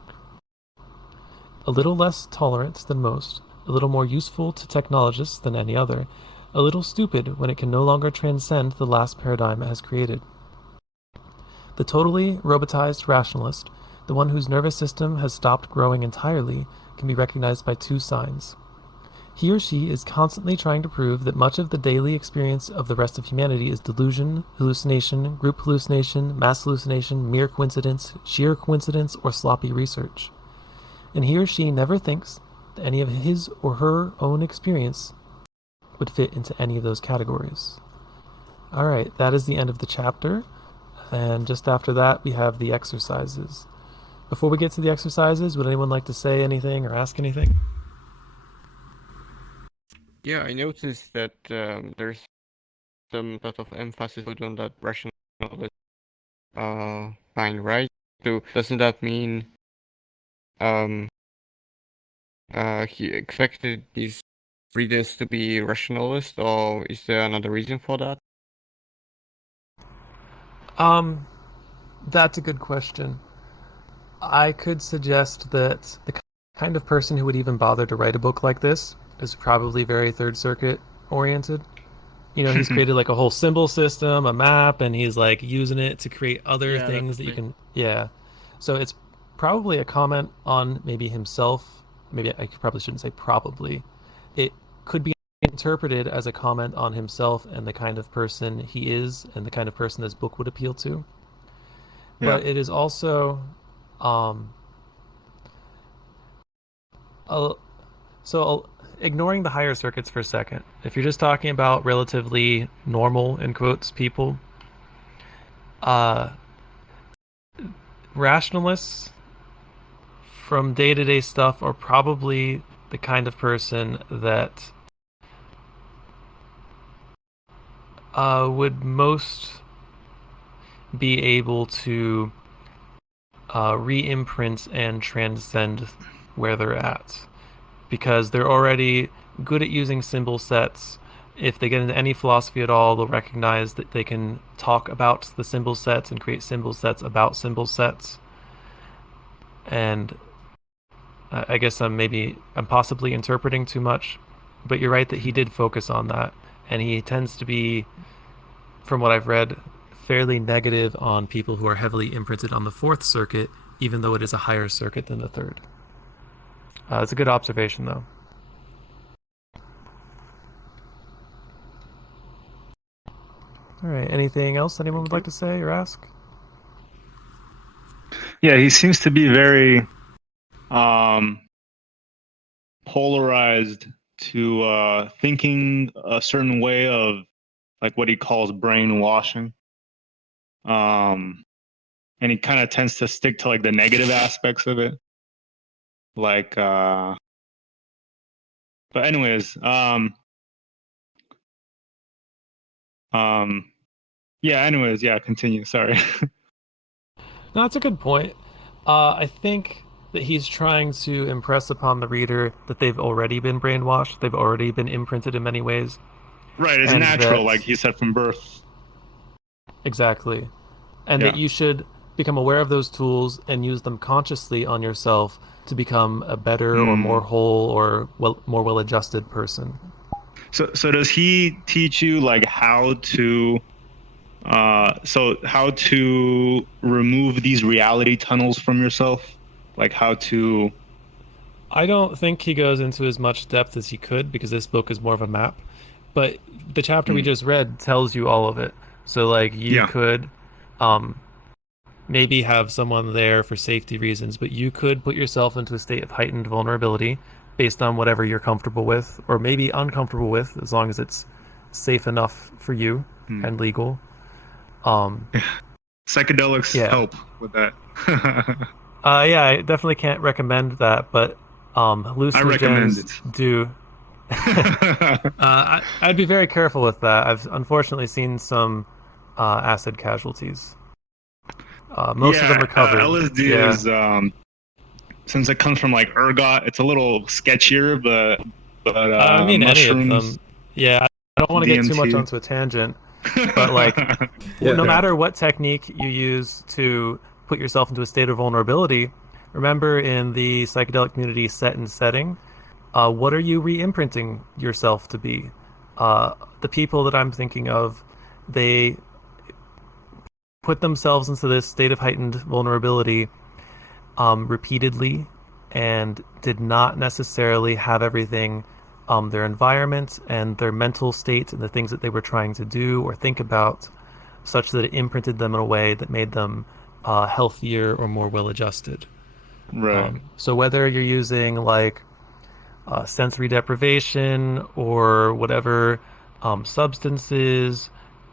A little less tolerant than most, a little more useful to technologists than any other, a little stupid when it can no longer transcend the last paradigm it has created. The totally robotized rationalist, the one whose nervous system has stopped growing entirely, can be recognized by two signs. He or she is constantly trying to prove that much of the daily experience of the rest of humanity is delusion, hallucination, group hallucination, mass hallucination, mere coincidence, sheer coincidence, or sloppy research. And he or she never thinks that any of his or her own experience would fit into any of those categories. Alright, that is the end of the chapter. And just after that, we have the exercises. Before we get to the exercises, would anyone like to say anything or ask anything? Yeah, I noticed that there's some sort of emphasis put on that rationalist kind, right? So doesn't that mean he expected these readers to be rationalist, or is there another reason for that? That's a good question. I could suggest that the kind of person who would even bother to write a book like this is probably very Third Circuit oriented. You know, he's created like a whole symbol system, a map, and he's like using it to create other things that you can. Yeah. So it's probably a comment on maybe himself. Maybe I probably shouldn't say probably. It could be interpreted as a comment on himself and the kind of person he is and the kind of person this book would appeal to. Yeah. But it is also so ignoring the higher circuits for a second, if you're just talking about relatively normal, in quotes, people, rationalists from day-to-day stuff are probably the kind of person that would most be able to re-imprint and transcend where they're at, because they're already good at using symbol sets. If they get into any philosophy at all, they'll recognize that they can talk about the symbol sets and create symbol sets about symbol sets. And I guess I'm possibly interpreting too much, but you're right that he did focus on that, and he tends to be, from what I've read, fairly negative on people who are heavily imprinted on the Fourth Circuit, even though it is a higher circuit than the Third. It's a good observation, though. All right. Anything else anyone would like to say or ask? Yeah, he seems to be very polarized to thinking a certain way of like what he calls brainwashing. And he kind of tends to stick to like the negative aspects of it. Like but anyways, continue. Sorry. No, that's a good point. I think that he's trying to impress upon the reader that they've already been brainwashed. They've already been imprinted in many ways. Right, it's natural, like he said, from birth. Exactly. And that you should become aware of those tools and use them consciously on yourself to become a better or more whole or more well-adjusted person. So does he teach you like how to remove these reality tunnels from yourself? Like how to... I don't think he goes into as much depth as he could, because this book is more of a map. But the chapter we just read tells you all of it. So like you could maybe have someone there for safety reasons, but you could put yourself into a state of heightened vulnerability based on whatever you're comfortable with, or maybe uncomfortable with, as long as it's safe enough for you and legal. Psychedelics help with that. I definitely can't recommend that, but hallucinogens do. I'd be very careful with that. I've unfortunately seen some acid casualties. Most of them recovered. LSD is, since it comes from like ergot, it's a little sketchier, but I mean, mushrooms, any of them. Yeah, I don't want to get too much onto a tangent, but like, no matter what technique you use to put yourself into a state of vulnerability, remember in the psychedelic community set and setting, what are you re-imprinting yourself to be? The people that I'm thinking of, they put themselves into this state of heightened vulnerability repeatedly, and did not necessarily have everything their environment and their mental state and the things that they were trying to do or think about, such that it imprinted them in a way that made them healthier or more well-adjusted. Right. So whether you're using like sensory deprivation or whatever substances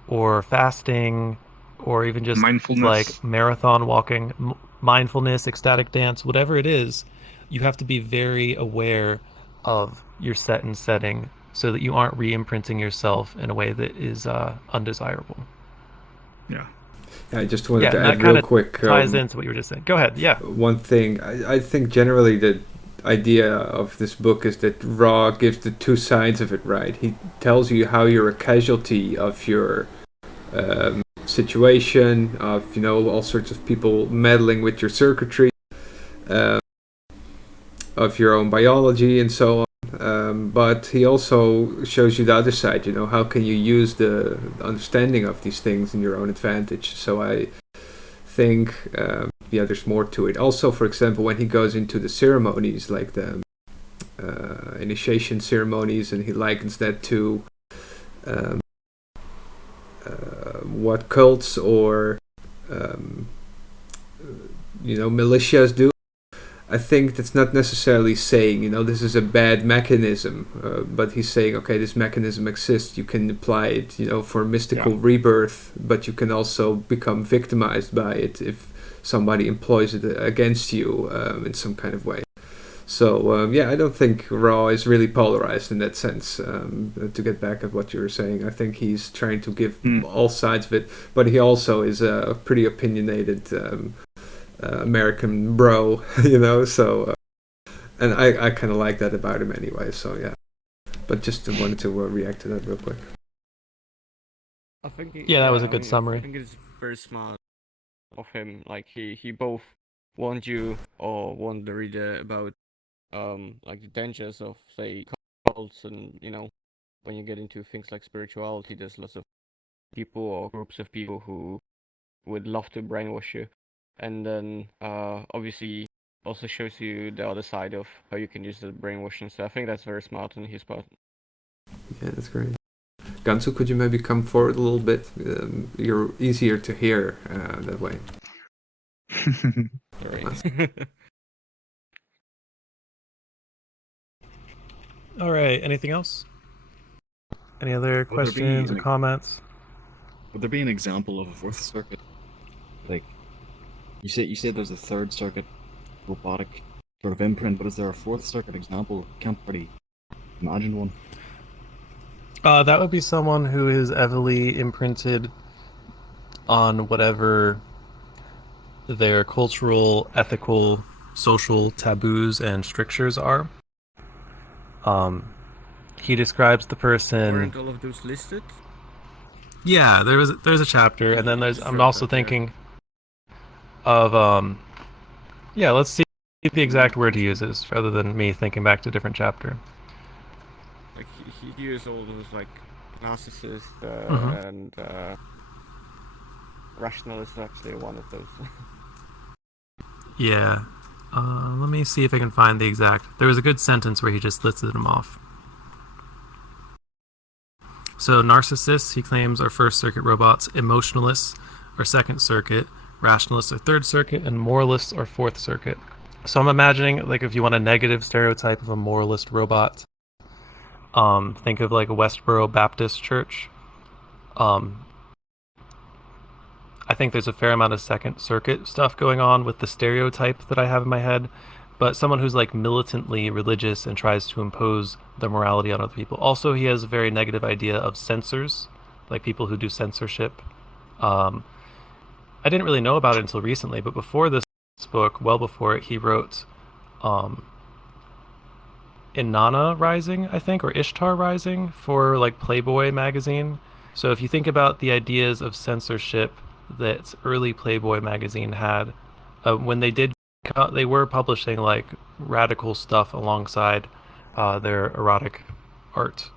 or fasting or even just Mindfulness. like marathon walking, mindfulness, ecstatic dance, whatever it is, you have to be very aware of your set and setting so that you aren't re-imprinting yourself in a way that is undesirable. Yeah. I just wanted Yeah, to and add that kind real of quick ties into what you were just saying. Go ahead. Yeah. one thing. I think generally the idea of this book is that Raw gives the two sides of it right. He tells you how you're a casualty of your situation, of all sorts of people meddling with your circuitry, of your own biology and so on. But he also shows you the other side. How can you use the understanding of these things in your own advantage? So I think there's more to it. Also, for example, when he goes into the ceremonies, like the initiation ceremonies, and he likens that to what cults or militias do. I think that's not necessarily saying, this is a bad mechanism, but he's saying, okay, this mechanism exists. You can apply it, for mystical rebirth, but you can also become victimized by it if somebody employs it against you in some kind of way. So, I don't think Raw is really polarized in that sense. To get back at what you were saying, I think he's trying to give all sides of it, but he also is a pretty opinionated American bro, so and I kind of like that about him anyway, so yeah. But just wanted to react to that real quick. I think that was a good summary. I think it's very smart of him. Like he both warned you or warned the reader about like the dangers of, say, cults, and when you get into things like spirituality, there's lots of people or groups of people who would love to brainwash you. And then obviously also shows you the other side of how you can use the brainwashing. So I think that's very smart on his part. Yeah, that's great. Gansu, could you maybe come forward a little bit? You're easier to hear that way. Sorry. All right. Anything else? Any other questions or comments? Would there be an example of a fourth circuit? Like, you said there's a third circuit robotic sort of imprint, but is there a fourth circuit example? Can't really imagine one. That would be someone who is heavily imprinted on whatever their cultural, ethical, social taboos and strictures are. He describes the person. Aren't all of those listed? Yeah, there's a chapter, and then I'm also thinking of let's see the exact word he uses rather than me thinking back to a different chapter. Like he used all those like narcissists and rationalists are actually one of those. Yeah. Let me see if I can find the exact. There was a good sentence where he just listed them off. So narcissists, he claims, are first circuit robots. Emotionalists are second circuit. Rationalists are third circuit. And moralists are fourth circuit. So I'm imagining, like, if you want a negative stereotype of a moralist robot, think of like a Westboro Baptist church. I think there's a fair amount of second circuit stuff going on with the stereotype that I have in my head, but someone who's like militantly religious and tries to impose their morality on other people. Also, he has a very negative idea of censors, like people who do censorship. I didn't really know about it until recently, but before this book, well before it, he wrote Inanna Rising, I think, or Ishtar Rising for like Playboy magazine. So if you think about the ideas of censorship that early Playboy magazine had, when they were publishing like radical stuff alongside their erotic art.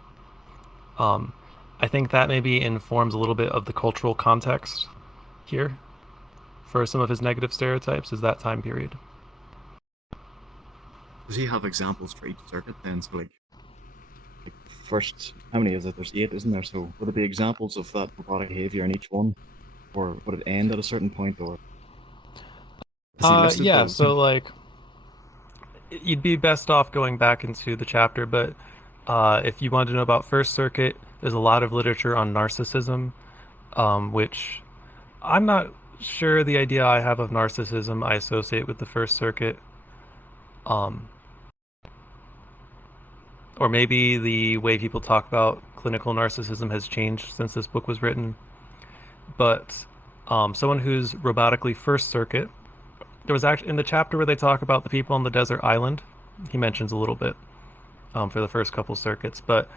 I think that maybe informs a little bit of the cultural context here for some of his negative stereotypes, is that time period. Does he have examples for each circuit then? So like, first, how many is it? There's 8, isn't there? So would it be examples of that robotic behavior in each one? Or would it end at a certain point, or Is he listed Yeah, those? so like you'd be best off going back into the chapter, but if you want to know about First Circuit, there's a lot of literature on narcissism, which I'm not sure the idea I have of narcissism I associate with the First Circuit. Or maybe the way people talk about clinical narcissism has changed since this book was written. But someone who's robotically First Circuit, there was actually in the chapter where they talk about the people on the desert island, he mentions a little bit for the first couple circuits. But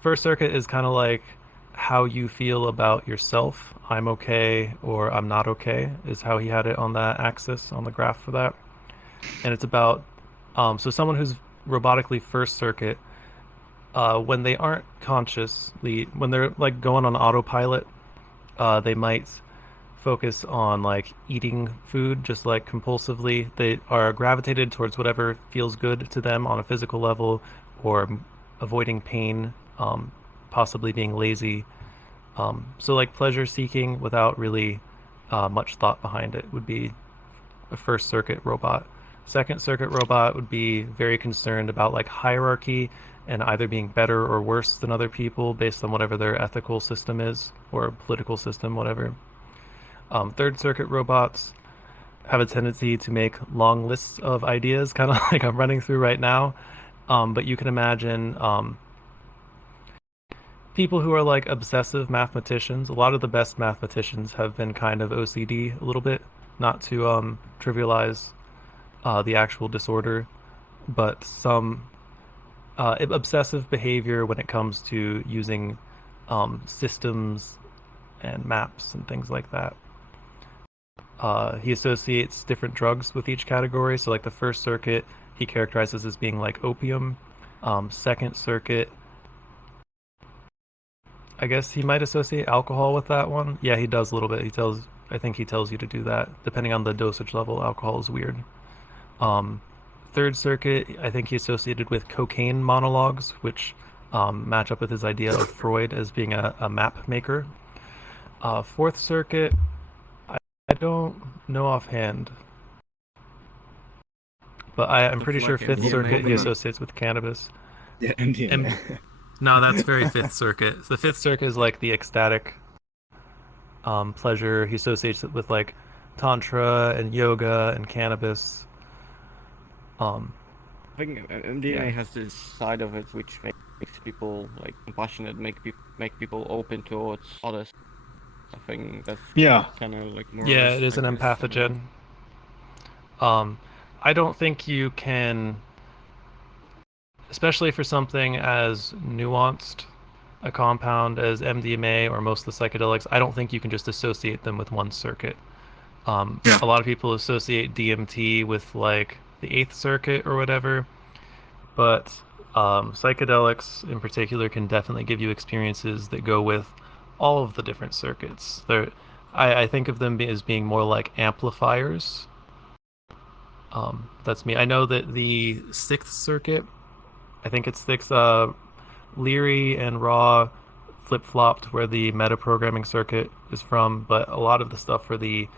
First Circuit is kind of like how you feel about yourself. I'm okay or I'm not okay is how he had it on that axis on the graph for that. And it's about so someone who's robotically First Circuit, when they aren't consciously, when they're like going on autopilot, they might focus on like eating food just like compulsively. They are gravitated towards whatever feels good to them on a physical level, or avoiding pain, possibly being lazy. So like pleasure seeking without really much thought behind it would be a First Circuit robot. Second Circuit robot would be very concerned about like hierarchy and either being better or worse than other people based on whatever their ethical system is or political system, whatever. Third Circuit robots have a tendency to make long lists of ideas, kind of like I'm running through right now. But you can imagine people who are like obsessive mathematicians. A lot of the best mathematicians have been kind of OCD a little bit, not to trivialize the actual disorder, but some obsessive behavior when it comes to using systems and maps and things like that. He associates different drugs with each category. So like the First Circuit, he characterizes as being like opium. Second Circuit, I guess he might associate alcohol with that one. Yeah, he does a little bit. I think he tells you to do that. Depending on the dosage level, alcohol is weird. Third Circuit, I think he associated with cocaine monologues, which match up with his idea of Freud as being a map maker. Fourth Circuit, I don't know offhand, but I'm pretty sure like Fifth MDMA, Circuit he maybe? associates with cannabis. yeah, MDMA. No, that's very Fifth Circuit. The Fifth Circuit is like the ecstatic pleasure. He associates it with like tantra and yoga and cannabis. I think MDMA has this side of it which makes people like compassionate, make people open towards others. I think that's kind of like more. Yeah, it is an empathogen. I don't think you can, especially for something as nuanced a compound as MDMA or most of the psychedelics, I don't think you can just associate them with one circuit. A lot of people associate DMT with like the Eighth Circuit or whatever, but psychedelics in particular can definitely give you experiences that go with all of the different circuits. I think of them as being more like amplifiers. That's me. I know that the Sixth Circuit, I think it's six, Leary and Raw flip-flopped where the metaprogramming circuit is from, but a lot of the stuff for the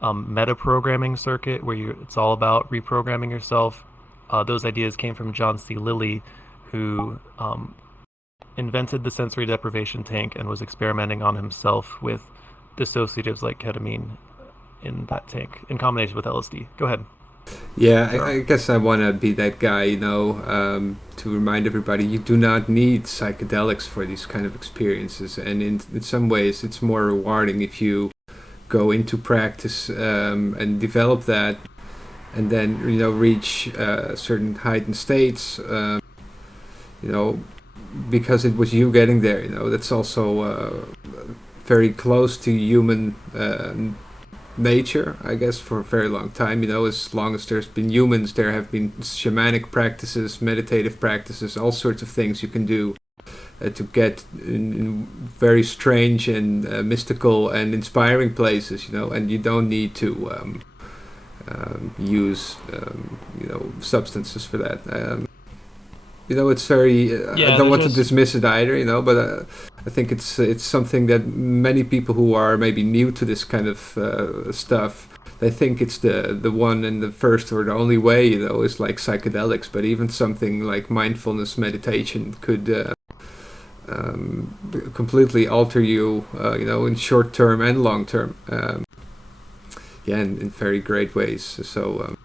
metaprogramming circuit, where it's all about reprogramming yourself, those ideas came from John C. Lilly, who invented the sensory deprivation tank and was experimenting on himself with dissociatives like ketamine in that tank in combination with LSD. Go ahead. Yeah, I guess I want to be that guy, to remind everybody you do not need psychedelics for these kind of experiences. And in some ways, it's more rewarding if you go into practice and develop that, and then reach certain heightened states. Because it was you getting there. That's also very close to human nature, I guess, for a very long time. As long as there's been humans, there have been shamanic practices, meditative practices, all sorts of things you can do to get in very strange and mystical and inspiring places, and you don't need to use substances for that. it's very. Yeah, I don't want to just- dismiss it either, but I think it's something that many people who are maybe new to this kind of stuff, they think it's the one and the first or the only way, is like psychedelics. But even something like mindfulness meditation could completely alter you, in short term and long term. In very great ways. So,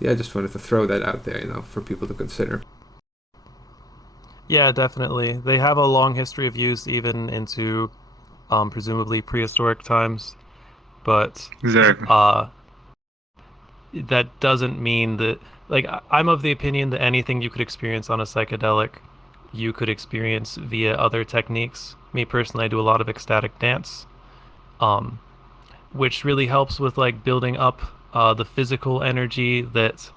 I just wanted to throw that out there, for people to consider. Yeah, definitely. They have a long history of use even into presumably prehistoric times, but Exactly. that doesn't mean that, like, I'm of the opinion that anything you could experience on a psychedelic, you could experience via other techniques. Me personally, I do a lot of ecstatic dance, which really helps with like building up the physical energy that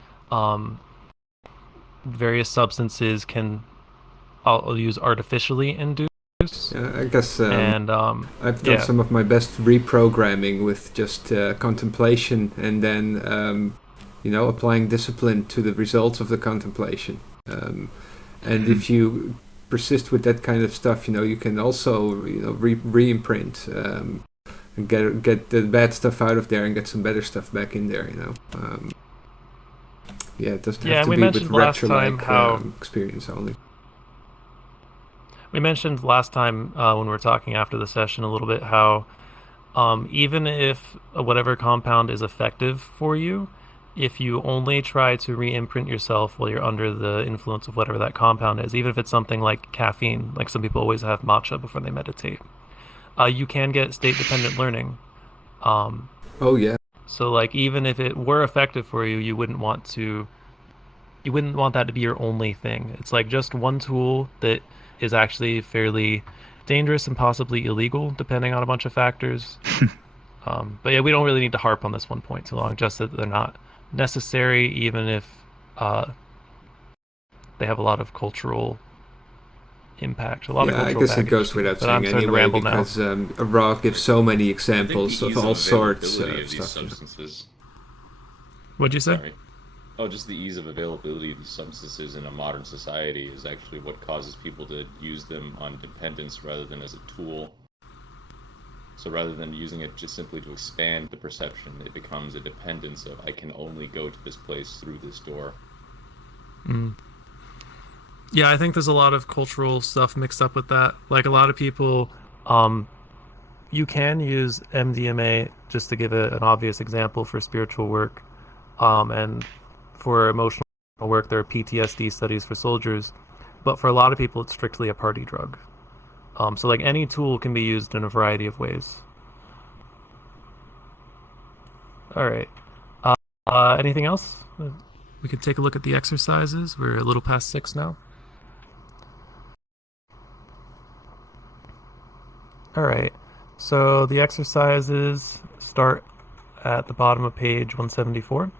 various substances can I'll use artificially induce. Yeah, I guess And I've done some of my best reprogramming with just contemplation, and then applying discipline to the results of the contemplation. And if you persist with that kind of stuff, you can also re-imprint and get the bad stuff out of there and get some better stuff back in there. It doesn't have to we be with mentioned last time retro-like experience only. We mentioned last time when we were talking after the session a little bit how even if whatever compound is effective for you, if you only try to re-imprint yourself while you're under the influence of whatever that compound is, even if it's something like caffeine, like some people always have matcha before they meditate, you can get state-dependent learning. Oh yeah. So like even if it were effective for you, you wouldn't want that to be your only thing. It's like just one tool that is actually fairly dangerous and possibly illegal, depending on a bunch of factors. But yeah, we don't really need to harp on this one point too long, just that they're not necessary, even if they have a lot of cultural impact. I guess it goes without saying anyway, because Ra gives so many examples of all sorts of these stuff. substances. What'd you say? Sorry. Oh, just the ease of availability of these substances in a modern society is actually what causes people to use them on dependence rather than as a tool. So rather than using it just simply to expand the perception, it becomes a dependence of, I can only go to this place through this door. Yeah, I think there's a lot of cultural stuff mixed up with that. Like a lot of people, you can use MDMA, just to give an obvious example, for spiritual work, and for emotional work, there are PTSD studies for soldiers, but for a lot of people, it's strictly a party drug. So like any tool can be used in a variety of ways. All right. Anything else? We could take a look at the exercises. We're a little past 6 now. All right. So the exercises start at the bottom of page 174.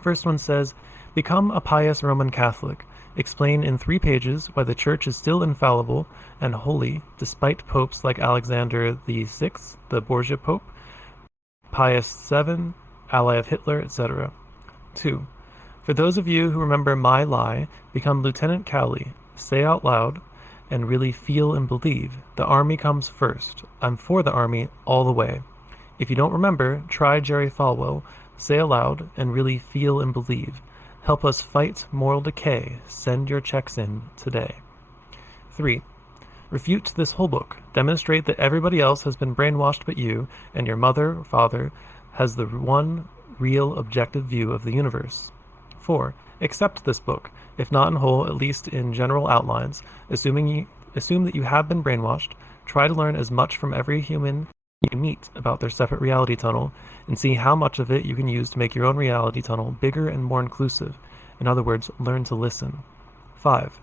First one says, become a pious Roman Catholic. Explain in 3 pages why the Church is still infallible and holy, despite popes like Alexander VI, the Borgia Pope, Pius VII, ally of Hitler, etc. 2. For those of you who remember my lie, become Lieutenant Cowley. Say out loud and really feel and believe. The army comes first. I'm for the army all the way. If you don't remember, try Jerry Falwell. Say aloud and really feel and believe. Help us fight moral decay. Send your checks in today. 3. Refute this whole book. Demonstrate that everybody else has been brainwashed but you, and your mother or father has the one real objective view of the universe. 4. Accept this book, if not in whole, at least in general outlines. Assume that you have been brainwashed. Try to learn as much from every human you meet about their separate reality tunnel, and see how much of it you can use to make your own reality tunnel bigger and more inclusive. In other words, learn to listen. 5.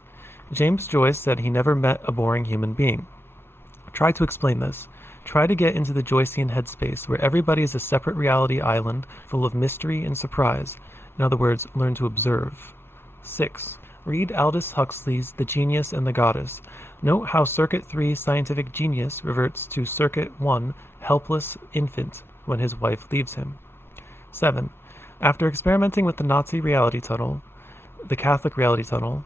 James Joyce said he never met a boring human being. Try to explain this. Try to get into the Joycean headspace, where everybody is a separate reality island full of mystery and surprise. In other words, learn to observe. 6. Read Aldous Huxley's The Genius and the Goddess. Note how Circuit 3 scientific genius reverts to Circuit 1 helpless infant when his wife leaves him. 7. After experimenting with the Nazi reality tunnel, the Catholic reality tunnel,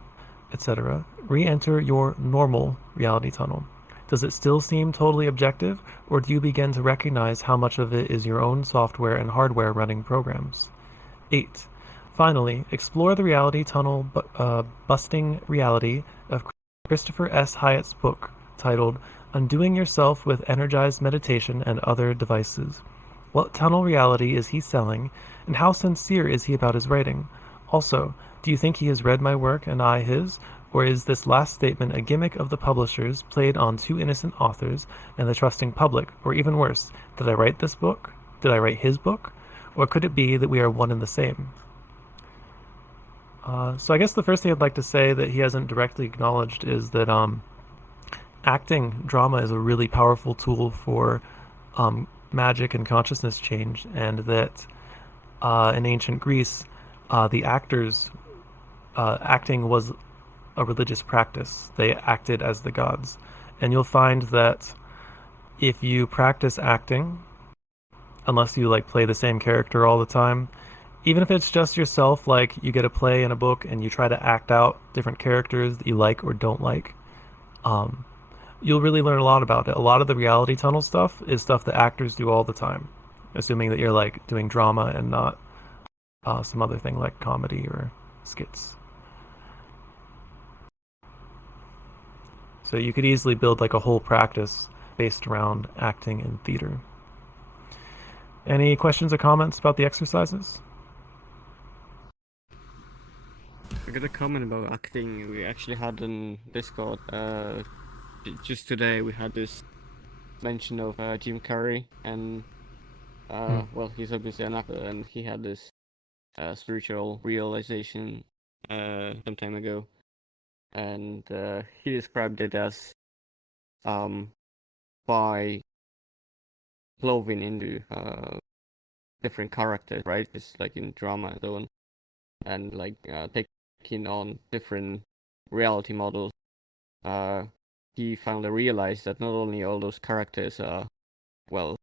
etc., re-enter your normal reality tunnel. Does it still seem totally objective, or do you begin to recognize how much of it is your own software and hardware running programs? 8. Finally, explore the reality tunnel busting reality of Christopher S. Hyatt's book titled Undoing Yourself with Energized Meditation and Other Devices. What tunnel reality is he selling, and how sincere is he about his writing? Also, do you think he has read my work and I his, or is this last statement a gimmick of the publishers played on two innocent authors and the trusting public, or even worse, did I write this book? Did I write his book? Or could it be that we are one and the same? So I guess the first thing I'd like to say that he hasn't directly acknowledged is that acting drama is a really powerful tool for magic and consciousness change, and that in ancient Greece, the actors acting was a religious practice. They acted as the gods. And you'll find that if you practice acting, unless you like play the same character all the time, even if it's just yourself, like you get a play and a book and you try to act out different characters that you like or don't like, you'll really learn a lot about it. A lot of the reality tunnel stuff is stuff that actors do all the time, assuming that you're like doing drama and not some other thing like comedy or skits. So you could easily build like a whole practice based around acting in theater. Any questions or comments about the exercises? I got a comment about acting. We actually had in Discord, just today we had this mention of Jim Carrey, and well, he's obviously an actor, and he had this spiritual realization some time ago, and he described it as by clothing into different characters, right? Just like in drama and so on, and like taking on different reality models. He finally realized that not only all those characters are, well,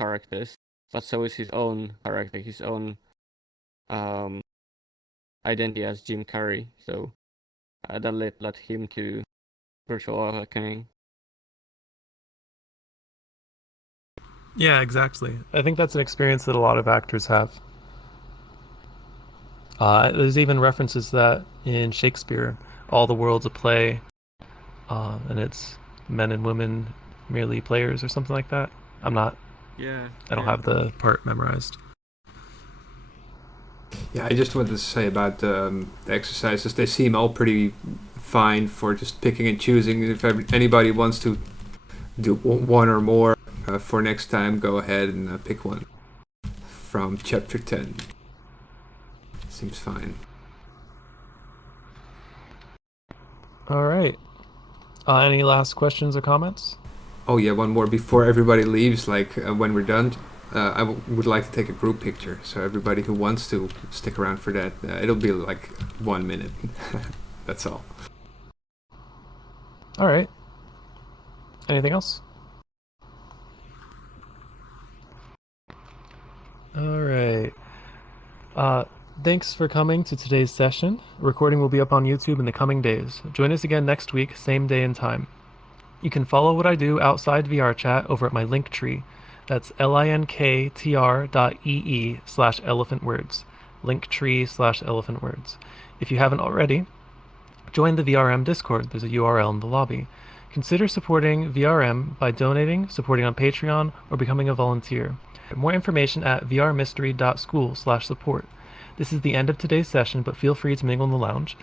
characters, but so is his own character, his own identity as Jim Carrey. So that led him to spiritual awakening. Yeah, exactly. I think that's an experience that a lot of actors have. There's even references that in Shakespeare, all the world's a play, and it's men and women merely players or something like that. I don't have the part memorized. Yeah, I just wanted to say about the exercises. They seem all pretty fine for just picking and choosing. If anybody wants to do one or more for next time, go ahead and pick one from chapter 10. Seems fine. All right. Any last questions or comments? Oh yeah, one more before everybody leaves. Like when we're done, I would like to take a group picture. So everybody who wants to stick around for that, it'll be like 1 minute. That's all. All right. Anything else? All right. Thanks for coming to today's session. Recording will be up on YouTube in the coming days. Join us again next week, same day and time. You can follow what I do outside VRChat over at my Linktree. That's linktr.ee/elephantwords. Linktree/elephantwords. If you haven't already, join the VRM Discord. There's a URL in the lobby. Consider supporting VRM by donating, supporting on Patreon, or becoming a volunteer. More information at vrmystery.school/support. This is the end of today's session, but feel free to mingle in the lounge.